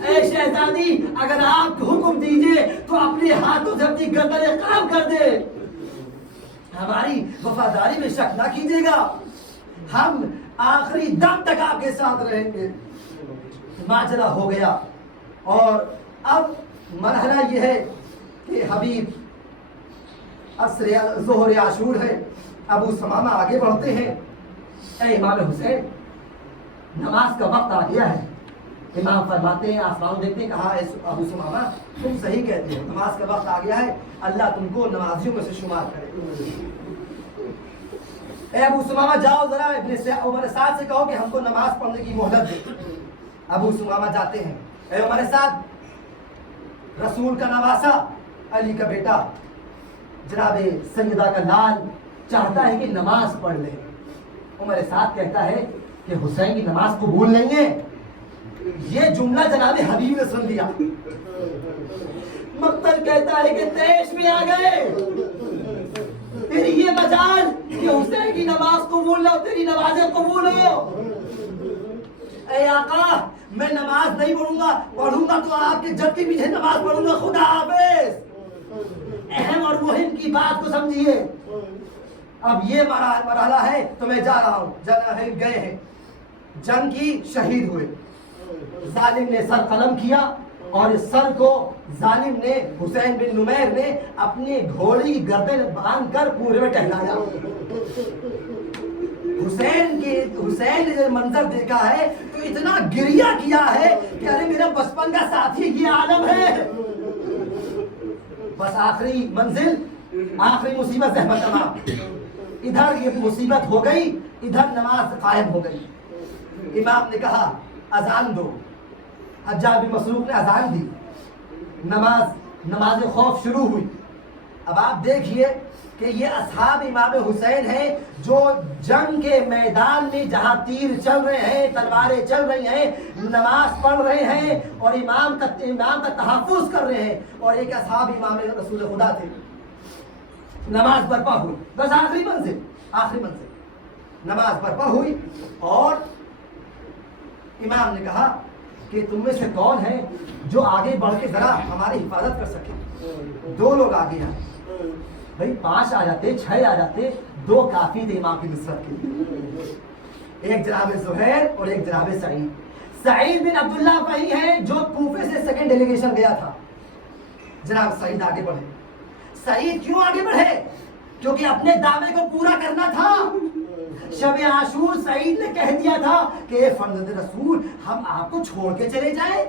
اے شہزادی, اگر آپ حکم دیجئے تو اپنے ہاتھوں سے اپنی گردنیں کام کر دے. ہماری وفاداری میں شک نہ کیجیے گا, ہم آخری دم تک آپ کے ساتھ رہیں گے. ماجرا ہو گیا اور اب مرحلہ یہ ہے کہ حبیب ظہر عاشور ہے. ابو سمامہ آگے بڑھتے ہیں. اے امام حسین, نماز کا وقت آ گیا ہے. امام فرماتے ہیں, آسمان دیکھتے ہیں, کہا ابو سمامہ تم صحیح کہتے ہو, نماز کا وقت آ گیا ہے, اللہ تم کو نمازیوں میں سے شمار کرے. اے ابو سمامہ جاؤ ذرا عمر سعد سے کہو کہ ہم کو نماز پڑھنے کی مہلت دے. ابو سمامہ جاتے ہیں. اے عمر سعد, رسول کا نواسا, علی کا بیٹا, جناب سیدہ کا لال چاہتا ہے کہ نماز پڑھ لے. عمر سعد کہتا ہے کہ حسین کی نماز قبول نہیں ہے. یہ جملہ جناب حبیب نے سن لیا. مقتل کہتا ہے کہ تیش میں آ گئے, تیری یہ مجال کہ حسین کی نماز قبول ہو, تیری نمازیں قبول ہو. اے آقا, میں نماز نہیں پڑھوں گا تو آپ کے جد کے پیچھے نماز پڑھوں گا. خدا حافظ. اہم اور مہم کی بات کو سمجھیے. اب یہ مرحلہ ہے تو میں جا رہا ہوں. جنگ گئے ہیں, جنگ کی, شہید ہوئے. ظالم نے سر قلم کیا اور اس سر کو ظالم نے, حسین بن نمیر نے اپنی گھوڑی کی گردن باندھ کر پورے میں ٹہلایا. حسین نے جو منظر دیکھا ہے تو اتنا گریہ کیا ہے کہ ارے میرا بچپن کا ساتھی یہ عالم ہے. بس آخری منزل, آخری مصیبت زحمت تمام. ادھر یہ مصیبت ہو گئی, ادھر نماز قائم ہو گئی. امام نے کہا اذان دو. حجاج بن مسروق نے اذان دی. نماز خوف شروع ہوئی. اب آپ دیکھیے کہ یہ اصحاب امام حسین ہیں جو جنگ کے میدان میں جہاں تیر چل رہے ہیں, تلواریں چل رہی ہیں, نماز پڑھ رہے ہیں اور امام کا تحفظ کر رہے ہیں. اور ایک اصحاب امام رسول خدا تھے. نماز برپا ہوئی, بس آخری منزل نماز برپا ہوئی. اور امام نے کہا کہ تم میں سے کون ہے جو آگے بڑھ کے ذرا ہماری حفاظت کر سکے. 2 لوگ آگے آئے. بھائی 5 آ جاتے, 6 آ جاتے, 2 کافی تھے امام کی نصرت کے لیے. ایک جناب زہیر اور ایک جناب سعید. سعید بن عبداللہ وہی ہے جو کوفے سے سیکنڈ ڈیلیگیشن گیا تھا. جناب سعید آگے بڑھے. سعید کیوں آگے بڑھے؟ کیونکہ اپنے دعوے کو پورا کرنا تھا. شب عاشور سعید نے کہہ دیا تھا کہ اے فرزند رسول, ہم آپ کو چھوڑ کے چلے جائیں.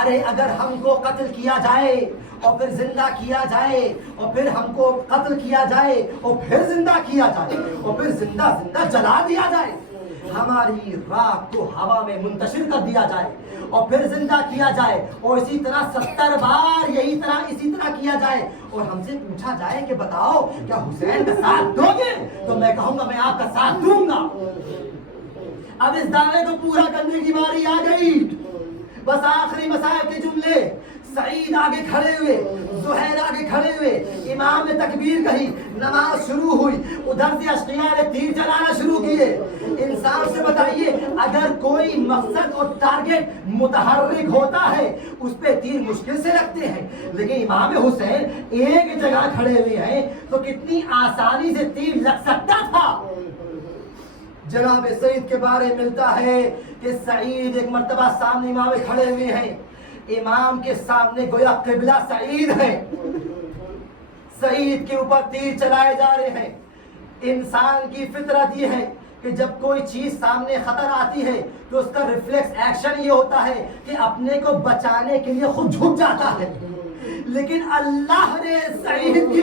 ارے اگر ہم کو قتل کیا جائے اور پھر زندہ کیا جائے اور پھر ہم کو قتل کیا جائے اور پھر زندہ کیا جائے اور پھر زندہ جلا دیا جائے, ہماری راہ کو ہوا میں منتشر کر دیا جائے اور پھر زندہ کیا جائے اور اسی طرح 70 بار اسی طرح کیا جائے اور ہم سے پوچھا جائے کہ بتاؤ کیا حسین کا ساتھ دو گے, تو میں کہوں گا میں آپ کا ساتھ دوں گا. اب اس دعوے کو پورا کرنے کی باری آ گئی. بس آخری مسائل کے جملے. سعید آگے کھڑے ہوئے, زہیر آگے کھڑے ہوئے, امام نے تکبیر کہی, نماز شروع ہوئی. ادھر سے اشقیاء نے تیر چلانا شروع کیے. انصاف سے بتائیے, اگر کوئی مقصد اور ٹارگٹ متحرک ہوتا ہے اس پہ تیر مشکل سے لگتے ہیں, لیکن امام حسین ایک جگہ کھڑے ہوئے ہیں تو کتنی آسانی سے تیر لگ سکتا تھا. جناب سعید کے بارے ملتا ہے کہ سعید ایک مرتبہ سامنے امام کھڑے ہوئے ہیں. امام کے سامنے گویا قبلہ سعید ہے. سعید کے اوپر تیر چلائے جا رہے ہیں. انسان کی فطرت یہ ہے کہ جب کوئی چیز سامنے خطر آتی ہے تو اس کا ریفلیکس ایکشن یہ ہوتا ہے کہ اپنے کو بچانے کے لیے خود جھک جاتا ہے. لیکن اللہ نے سعید کی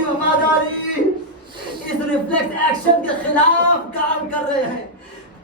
وفاداری اس ریفلیکس ایکشن کے خلاف کام کر رہے ہیں.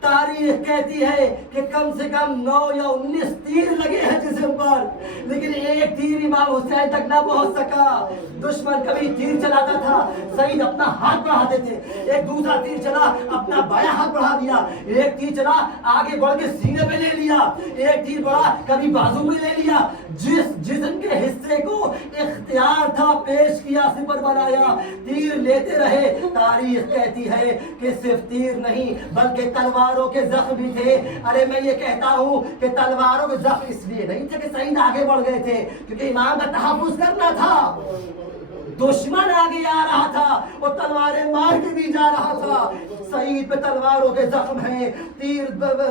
تاریخ کہتی ہے کہ کم سے کم 9 یا 19 تیر لگے ہیں جسم پر, لیکن ایک تیر امام حسین تک نہ پہنچ سکا. دشمن کبھی تیر چلاتا تھا, سعید اپنا ہاتھ بڑھاتے تھے. ایک دوسرا تیر چلا, اپنا بایاں ہاتھ بڑھا دیا. ایک تیر چلا, آگے بڑھ کے سینے پہ لے لیا. ایک تیر بڑھا, کبھی بازو میں لے لیا. جس جسم کے حصے کو اختیار تھا پیش کیا, سپر بنایا, تیر لیتے رہے. تاریخ کہتی ہے کہ صرف تیر نہیں بلکہ تلواروں کے زخم بھی تھے. ارے میں یہ کہتا ہوں کہ تلواروں کے زخم اس لیے نہیں تھے کہ سعید آگے بڑھ گئے تھے, کیونکہ امام کا تحفظ کرنا تھا. دشمن آگے آ رہا تھا اور تلواریں مار کے بھی جا رہا تھا. سعید پہ تلواروں کے زخم ہیں, تیر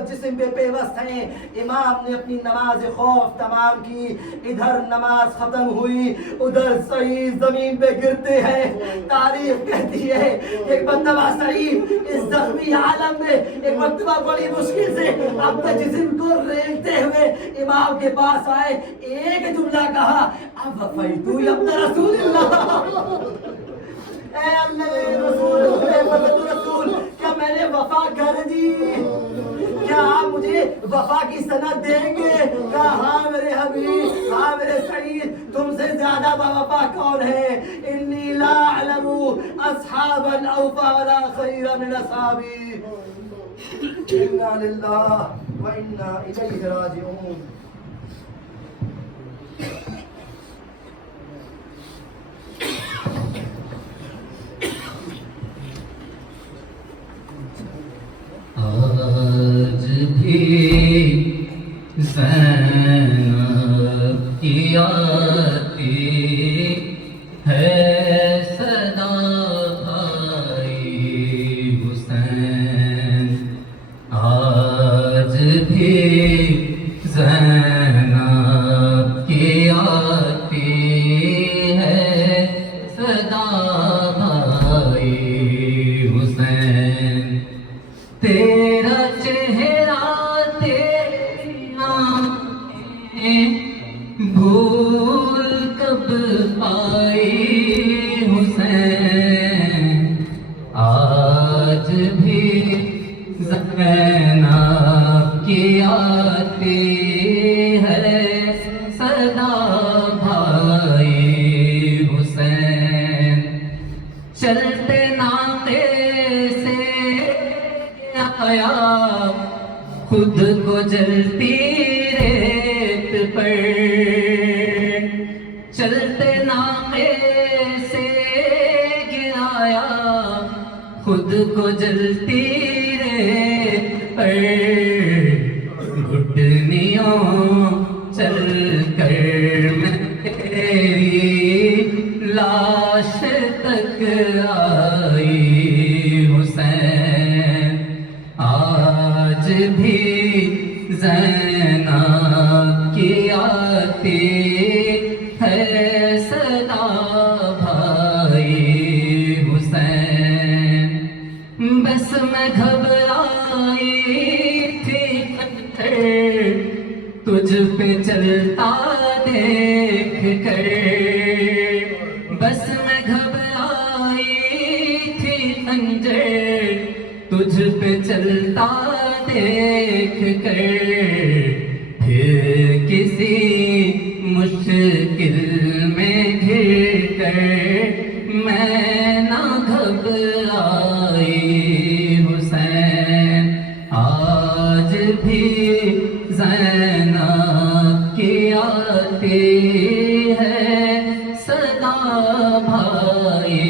جسم پہ پیوست ہیں. امام نے اپنی نماز خوف تمام کی. ادھر نماز ختم ہوئی, ادھر سعید زمین پہ گرتے ہیں. تاریخ کہتی ہے ایک مرتبہ سعید اس زخمی عالم میں ایک مرتبہ بڑی مشکل سے اپنے جسم کو رینگتے ہوئے امام کے پاس آئے. ایک جملہ کہا, اب وفیتو یا رسول اللہ, اے اللہ رسول, کیا میں نے وفا کر دی؟ کیا آپ مجھے وفا کی سند دیں گے؟ کہا ہاں میرے حبیب, ہاں میرے سعید, تم سے زیادہ باوفا کون ہے؟ انی لا اعلم اصحابا اوفا ولا خیر من اصحابی. انا للہ و انا الیہ راجعون. آج بھی زینب کی آتی آتی ہے صدا بھائی حسین، تیرا چہرہ تیری آنکھیں بھول کب پائی حسین، آج بھی زینب کی آتی ہے صدا بھائی حسین، چلتے ناطے سے آیا خود کو جلتی ریت پر، چلتے ناطے سے گرایا خود کو جلتی ریت پر، گھٹنیوں چل کر میں تیری لاش تک آئی حسین، آج بھی زینب کی آتی ہے صدا بھائی حسین، بس میں گھبرائی تھی پتھر تجھ پہ چلتا دیکھ کر، بس میں گھبرائی تھی خنجر تجھ پہ چلتا دیکھ کر، پھر کسی مشکل میں گھر کر میں نہ گھبرائی حسین، آج بھی زینب کی آتی ہے صدا بھائی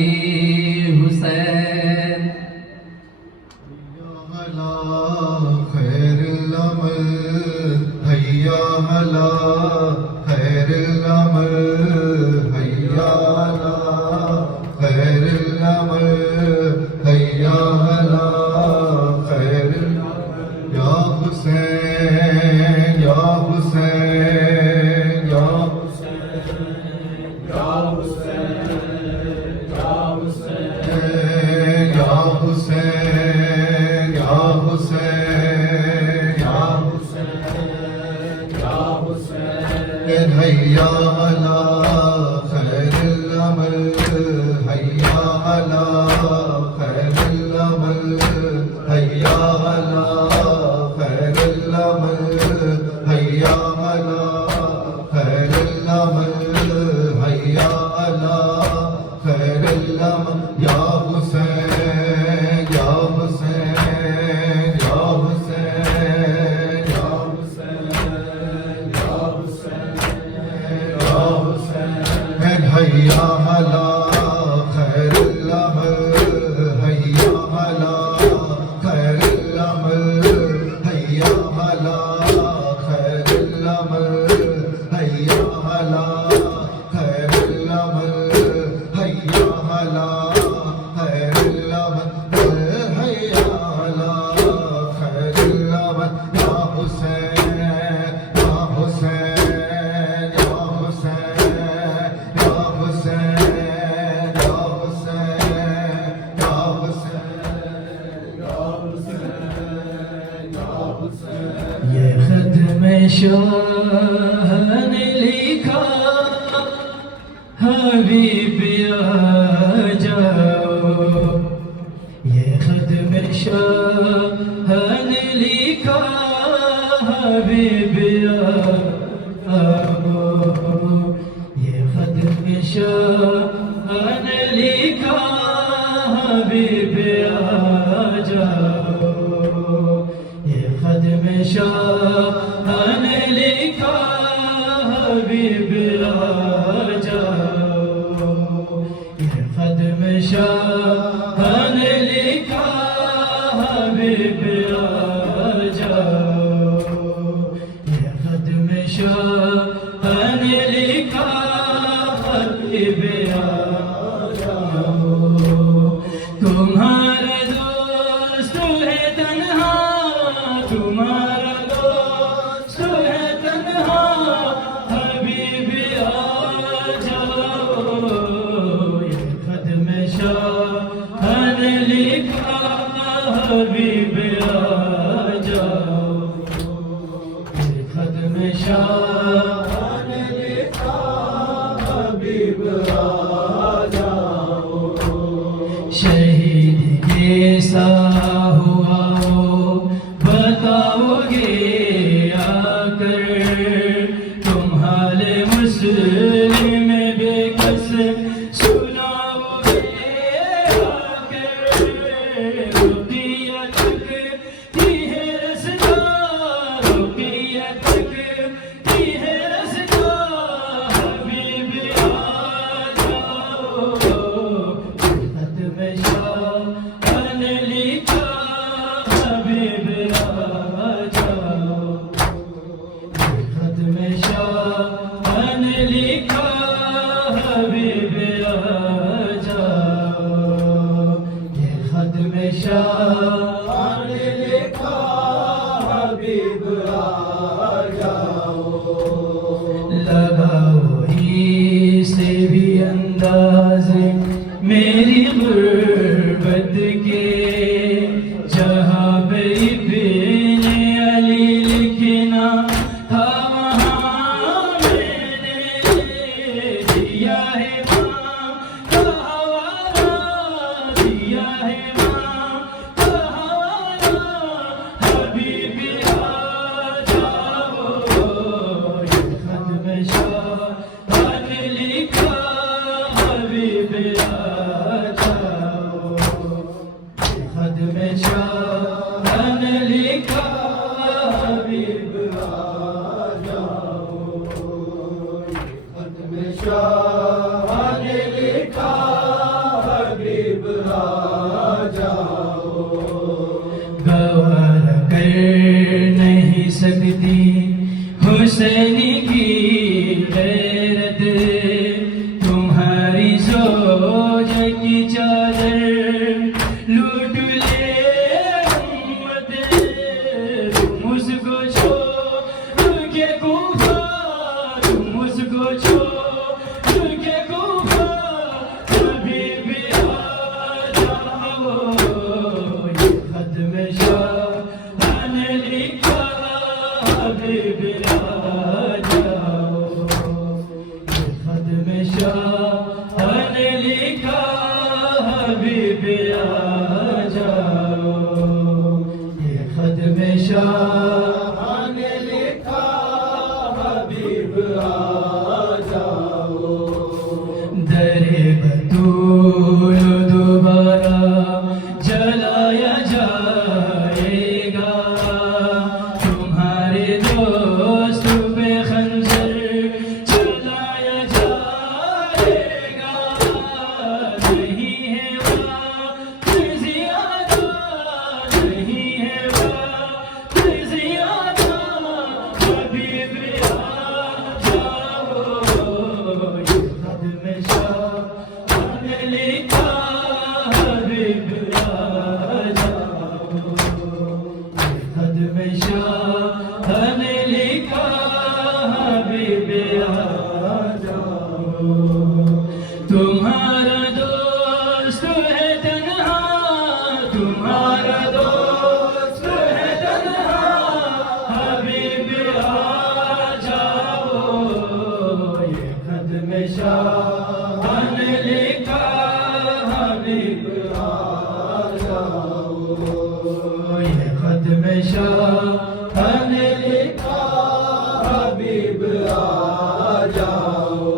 حسین، خیر العمل حیا علی خیر العمل حیا علی خیر العمل حیا علی خیر العمل، یا حسین یا حسین یا حسین یا حسین یا حسین یا حسین یا حسین یا حسین یا حسین حیا علی خیر العمل حیا علی خیر العمل حیا علی خیر العمل حیا علی خیر العمل حیا علی خیر العمل، یا حسین یا حسین یا حسین یا حسین یا حسین یا حسین حیا علی خیر العمل حیا علی خیر العمل حیا علی خیر العمل حیا علی خیر العمل حیا علی خیر العمل حیا علی خیر العمل، یا حسین یا حسین یا حسین یا حسین یا حسین یا حسین یا حسین یا حسین، یہ خط میں شاہ نے لکھا حبیب آ جاؤ، یہ خط میں شاہ نے لکھا حبیب آؤ، یہ خط میں شاہ نے لکھا حبیب آ جاؤ، یہ خط میں شاہ نے لکھا حبیب آ جاؤ، یہ خط میں شاہ نے لکھا حبیب آ جاؤ، یہ خط میں شاہ نے لکھا حبیب آ جاؤ، تمہارا دوست ہے تنہا، تمہارا دوست ہے تنہا، حبیب آ حال مسلم بے کس سناؤ گے رقیت کی ہے رستا رقیت کی ہے رستا حبیب آ جاؤ خط میں شاہ نے لکھا حبیب آ جاؤ خط میں شاہ نے لکھا حبیب آ جاؤ یہ خط میں شاہ نے لکھا حبیب آ جاؤ لگاؤ ہی سے بھی انداز میری غربت کے جہاں پہ ابن علی لکھنا تھا وہاں میں نے دیا ہے ماں کا حوالہ دیا ہے ماں کا حوالہ حبیب آ جاؤ یہ خط میں شاہ نے لکھا حبیب آ جاؤ خط میں شاہ نے لکھا حبیب آ جاؤ خط میں شاہ نے لکھا حبیب آ جاؤ گوار کر نہیں سکتی حسینی کی غیرت تمہاری زوج کی چادر لوٹ لے امت تم اس کو چھوڑ کے کوفہ تم اس کو چھوڑ کے کوفہ حبیب آ جاؤ یہ خط میں شاہ نے لکھا حبیب آ جاؤ یہ خط میں شاہ نے لکھا حبیب آ جاؤ یہ خط میں شاہ نے لکھا حبیب آ جاؤ در بطول دوبارہ جلایا جائے گا تمہارے دوست پہ خنجر چلایا جائے گا نہیں ہے وقت زیادہ نہیں ہے وقت زیادہ حبیب آ جاؤ یہ خط میں شاہ نے لکھا حبیب آ جاؤ یہ خط میں شاہ نے لکھا حبیب آ جاؤ تمہارا دوست ہے تنہا تمہارا دوست ہے تنہا حبیب آ جاؤ یہ خط میں شاہ نے لکھا حبیب آ جاؤ یہ خط میں شاہ نے لکھا حبیب آ جاؤ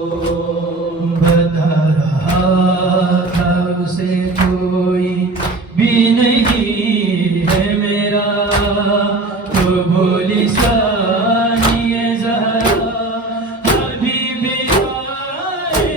بتا رہا تھا اسے کوئی بھی نہیں ہے میرا تو بولی ثانی زہرا حبیب آئے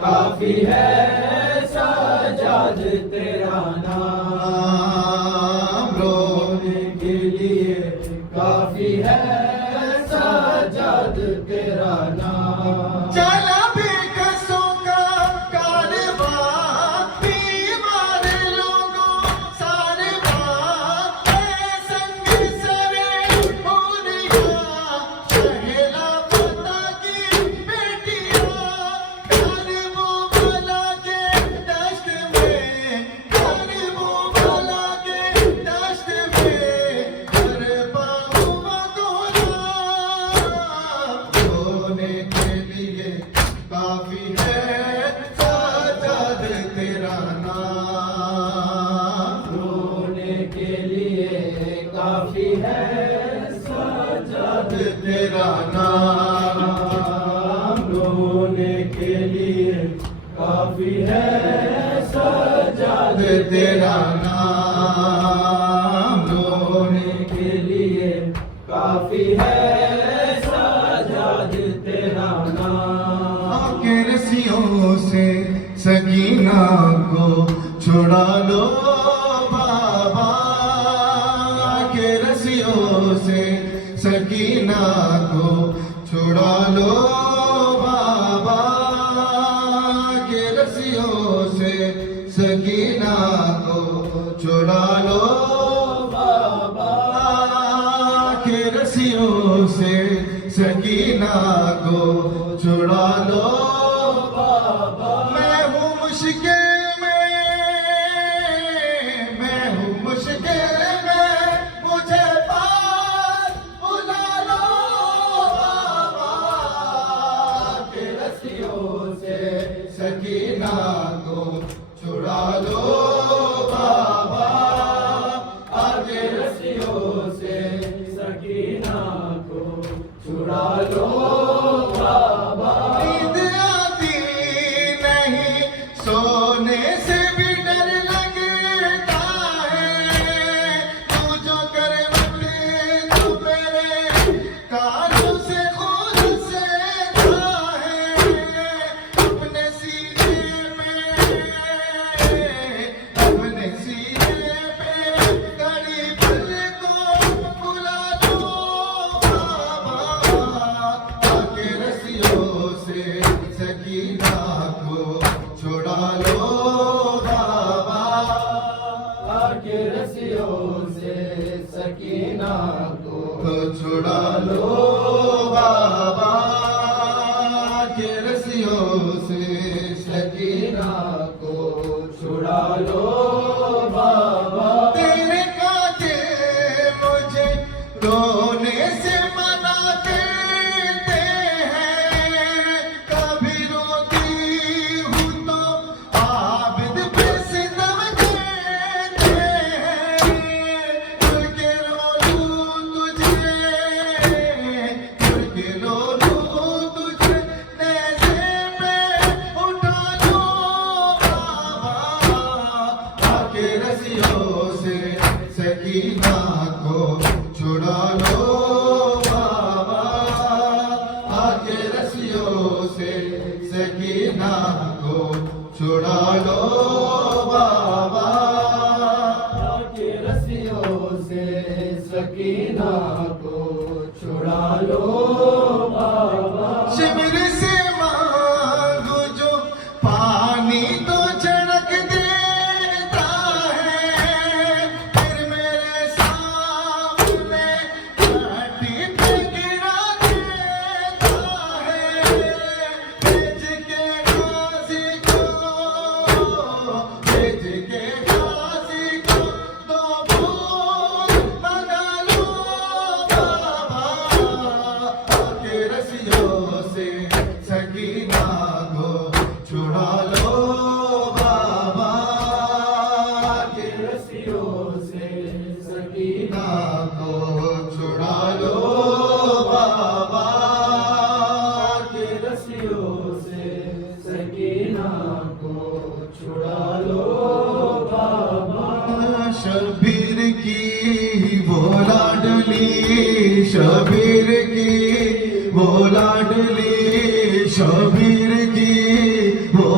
کافی ہے سجاد تیرا نام رونے کے لیے کافی ہے سجاد تیرا نام چلا بے قصوں کا کارواں بیمار لوگوں سارے بات اے سنگ سرے ہوریا شہلا پتا کی بیٹیاں غریبوں بھلا کے دشت میں غریبوں بھلا کے دشت میں ہر پاؤں مگولا رونے کے لیے کافی ہے سجاد تیرا نام رونے کے لیے کافی ہے سجاد تیرا نام رونے کے لیے کافی ہے سجاد تیرا نام رونے کے لیے کافی ہے سجاد تیرا نام کے رسیوں سے سکینہ کو چھڑا لو بابا کے رسیوں سے سکینہ کو چھڑا لو بابا کے رسیوں سے سکینہ کو چھڑا لو بابا کے رسیوں سے سکینہ کو چھڑا لو بابا میں ہوں مشکل میں مجھے پاس بلا لو بابا کے رسیوں سے سکینہ کو چھڑا لو بابا آگے رسیوں سے سکینہ کو چھڑا لو بابا نیند آتی نہیں سونے سے بھی ڈر لگتا ہے تو جو کرے بندے تو میرے کانوں سے خود سے ہے اپنے سینے پہ گڑی پل کو بلا دو بابا آگے رسیوں سے سکینہ کو چھڑا لو بابا آگے رسیوں سے سکینہ کو چھڑا لو بابا کے رسیوں سے سکینہ کو چھڑا لو بابا تیرے قاتل مجھے رونے سے منع کرتے ہیں کبھی روتی ہوں تو عابد پہ ستم کرتے ہیں دل کے رو لوں تجھے نیزے پہ اٹھا لو بابا کے رسیوں سے سکینہ کو چھڑا لو بابا کے رسیوں سے سکینہ کو چھڑا لو بابا کے رسیوں سے سکینہ کو چھڑا لو بابا شمر سے مانگو جو پانی تو جھڑک دیتا ہے پھر میرے سامنے مٹی پہ گرا دیتا ہے بھیج کے غازی کو دو پھول منگا لو بابا کے رسیوں سے سکینہ کو چھڑا لو بابا کے رسیوں سے سکینہ کو چھڑا لو بابا کے رسیوں سے سکینہ کو چھڑا لو بابا شبیر کی وہ لاڈلی شبیر کی وہ لاڈلی شبیر کی وہ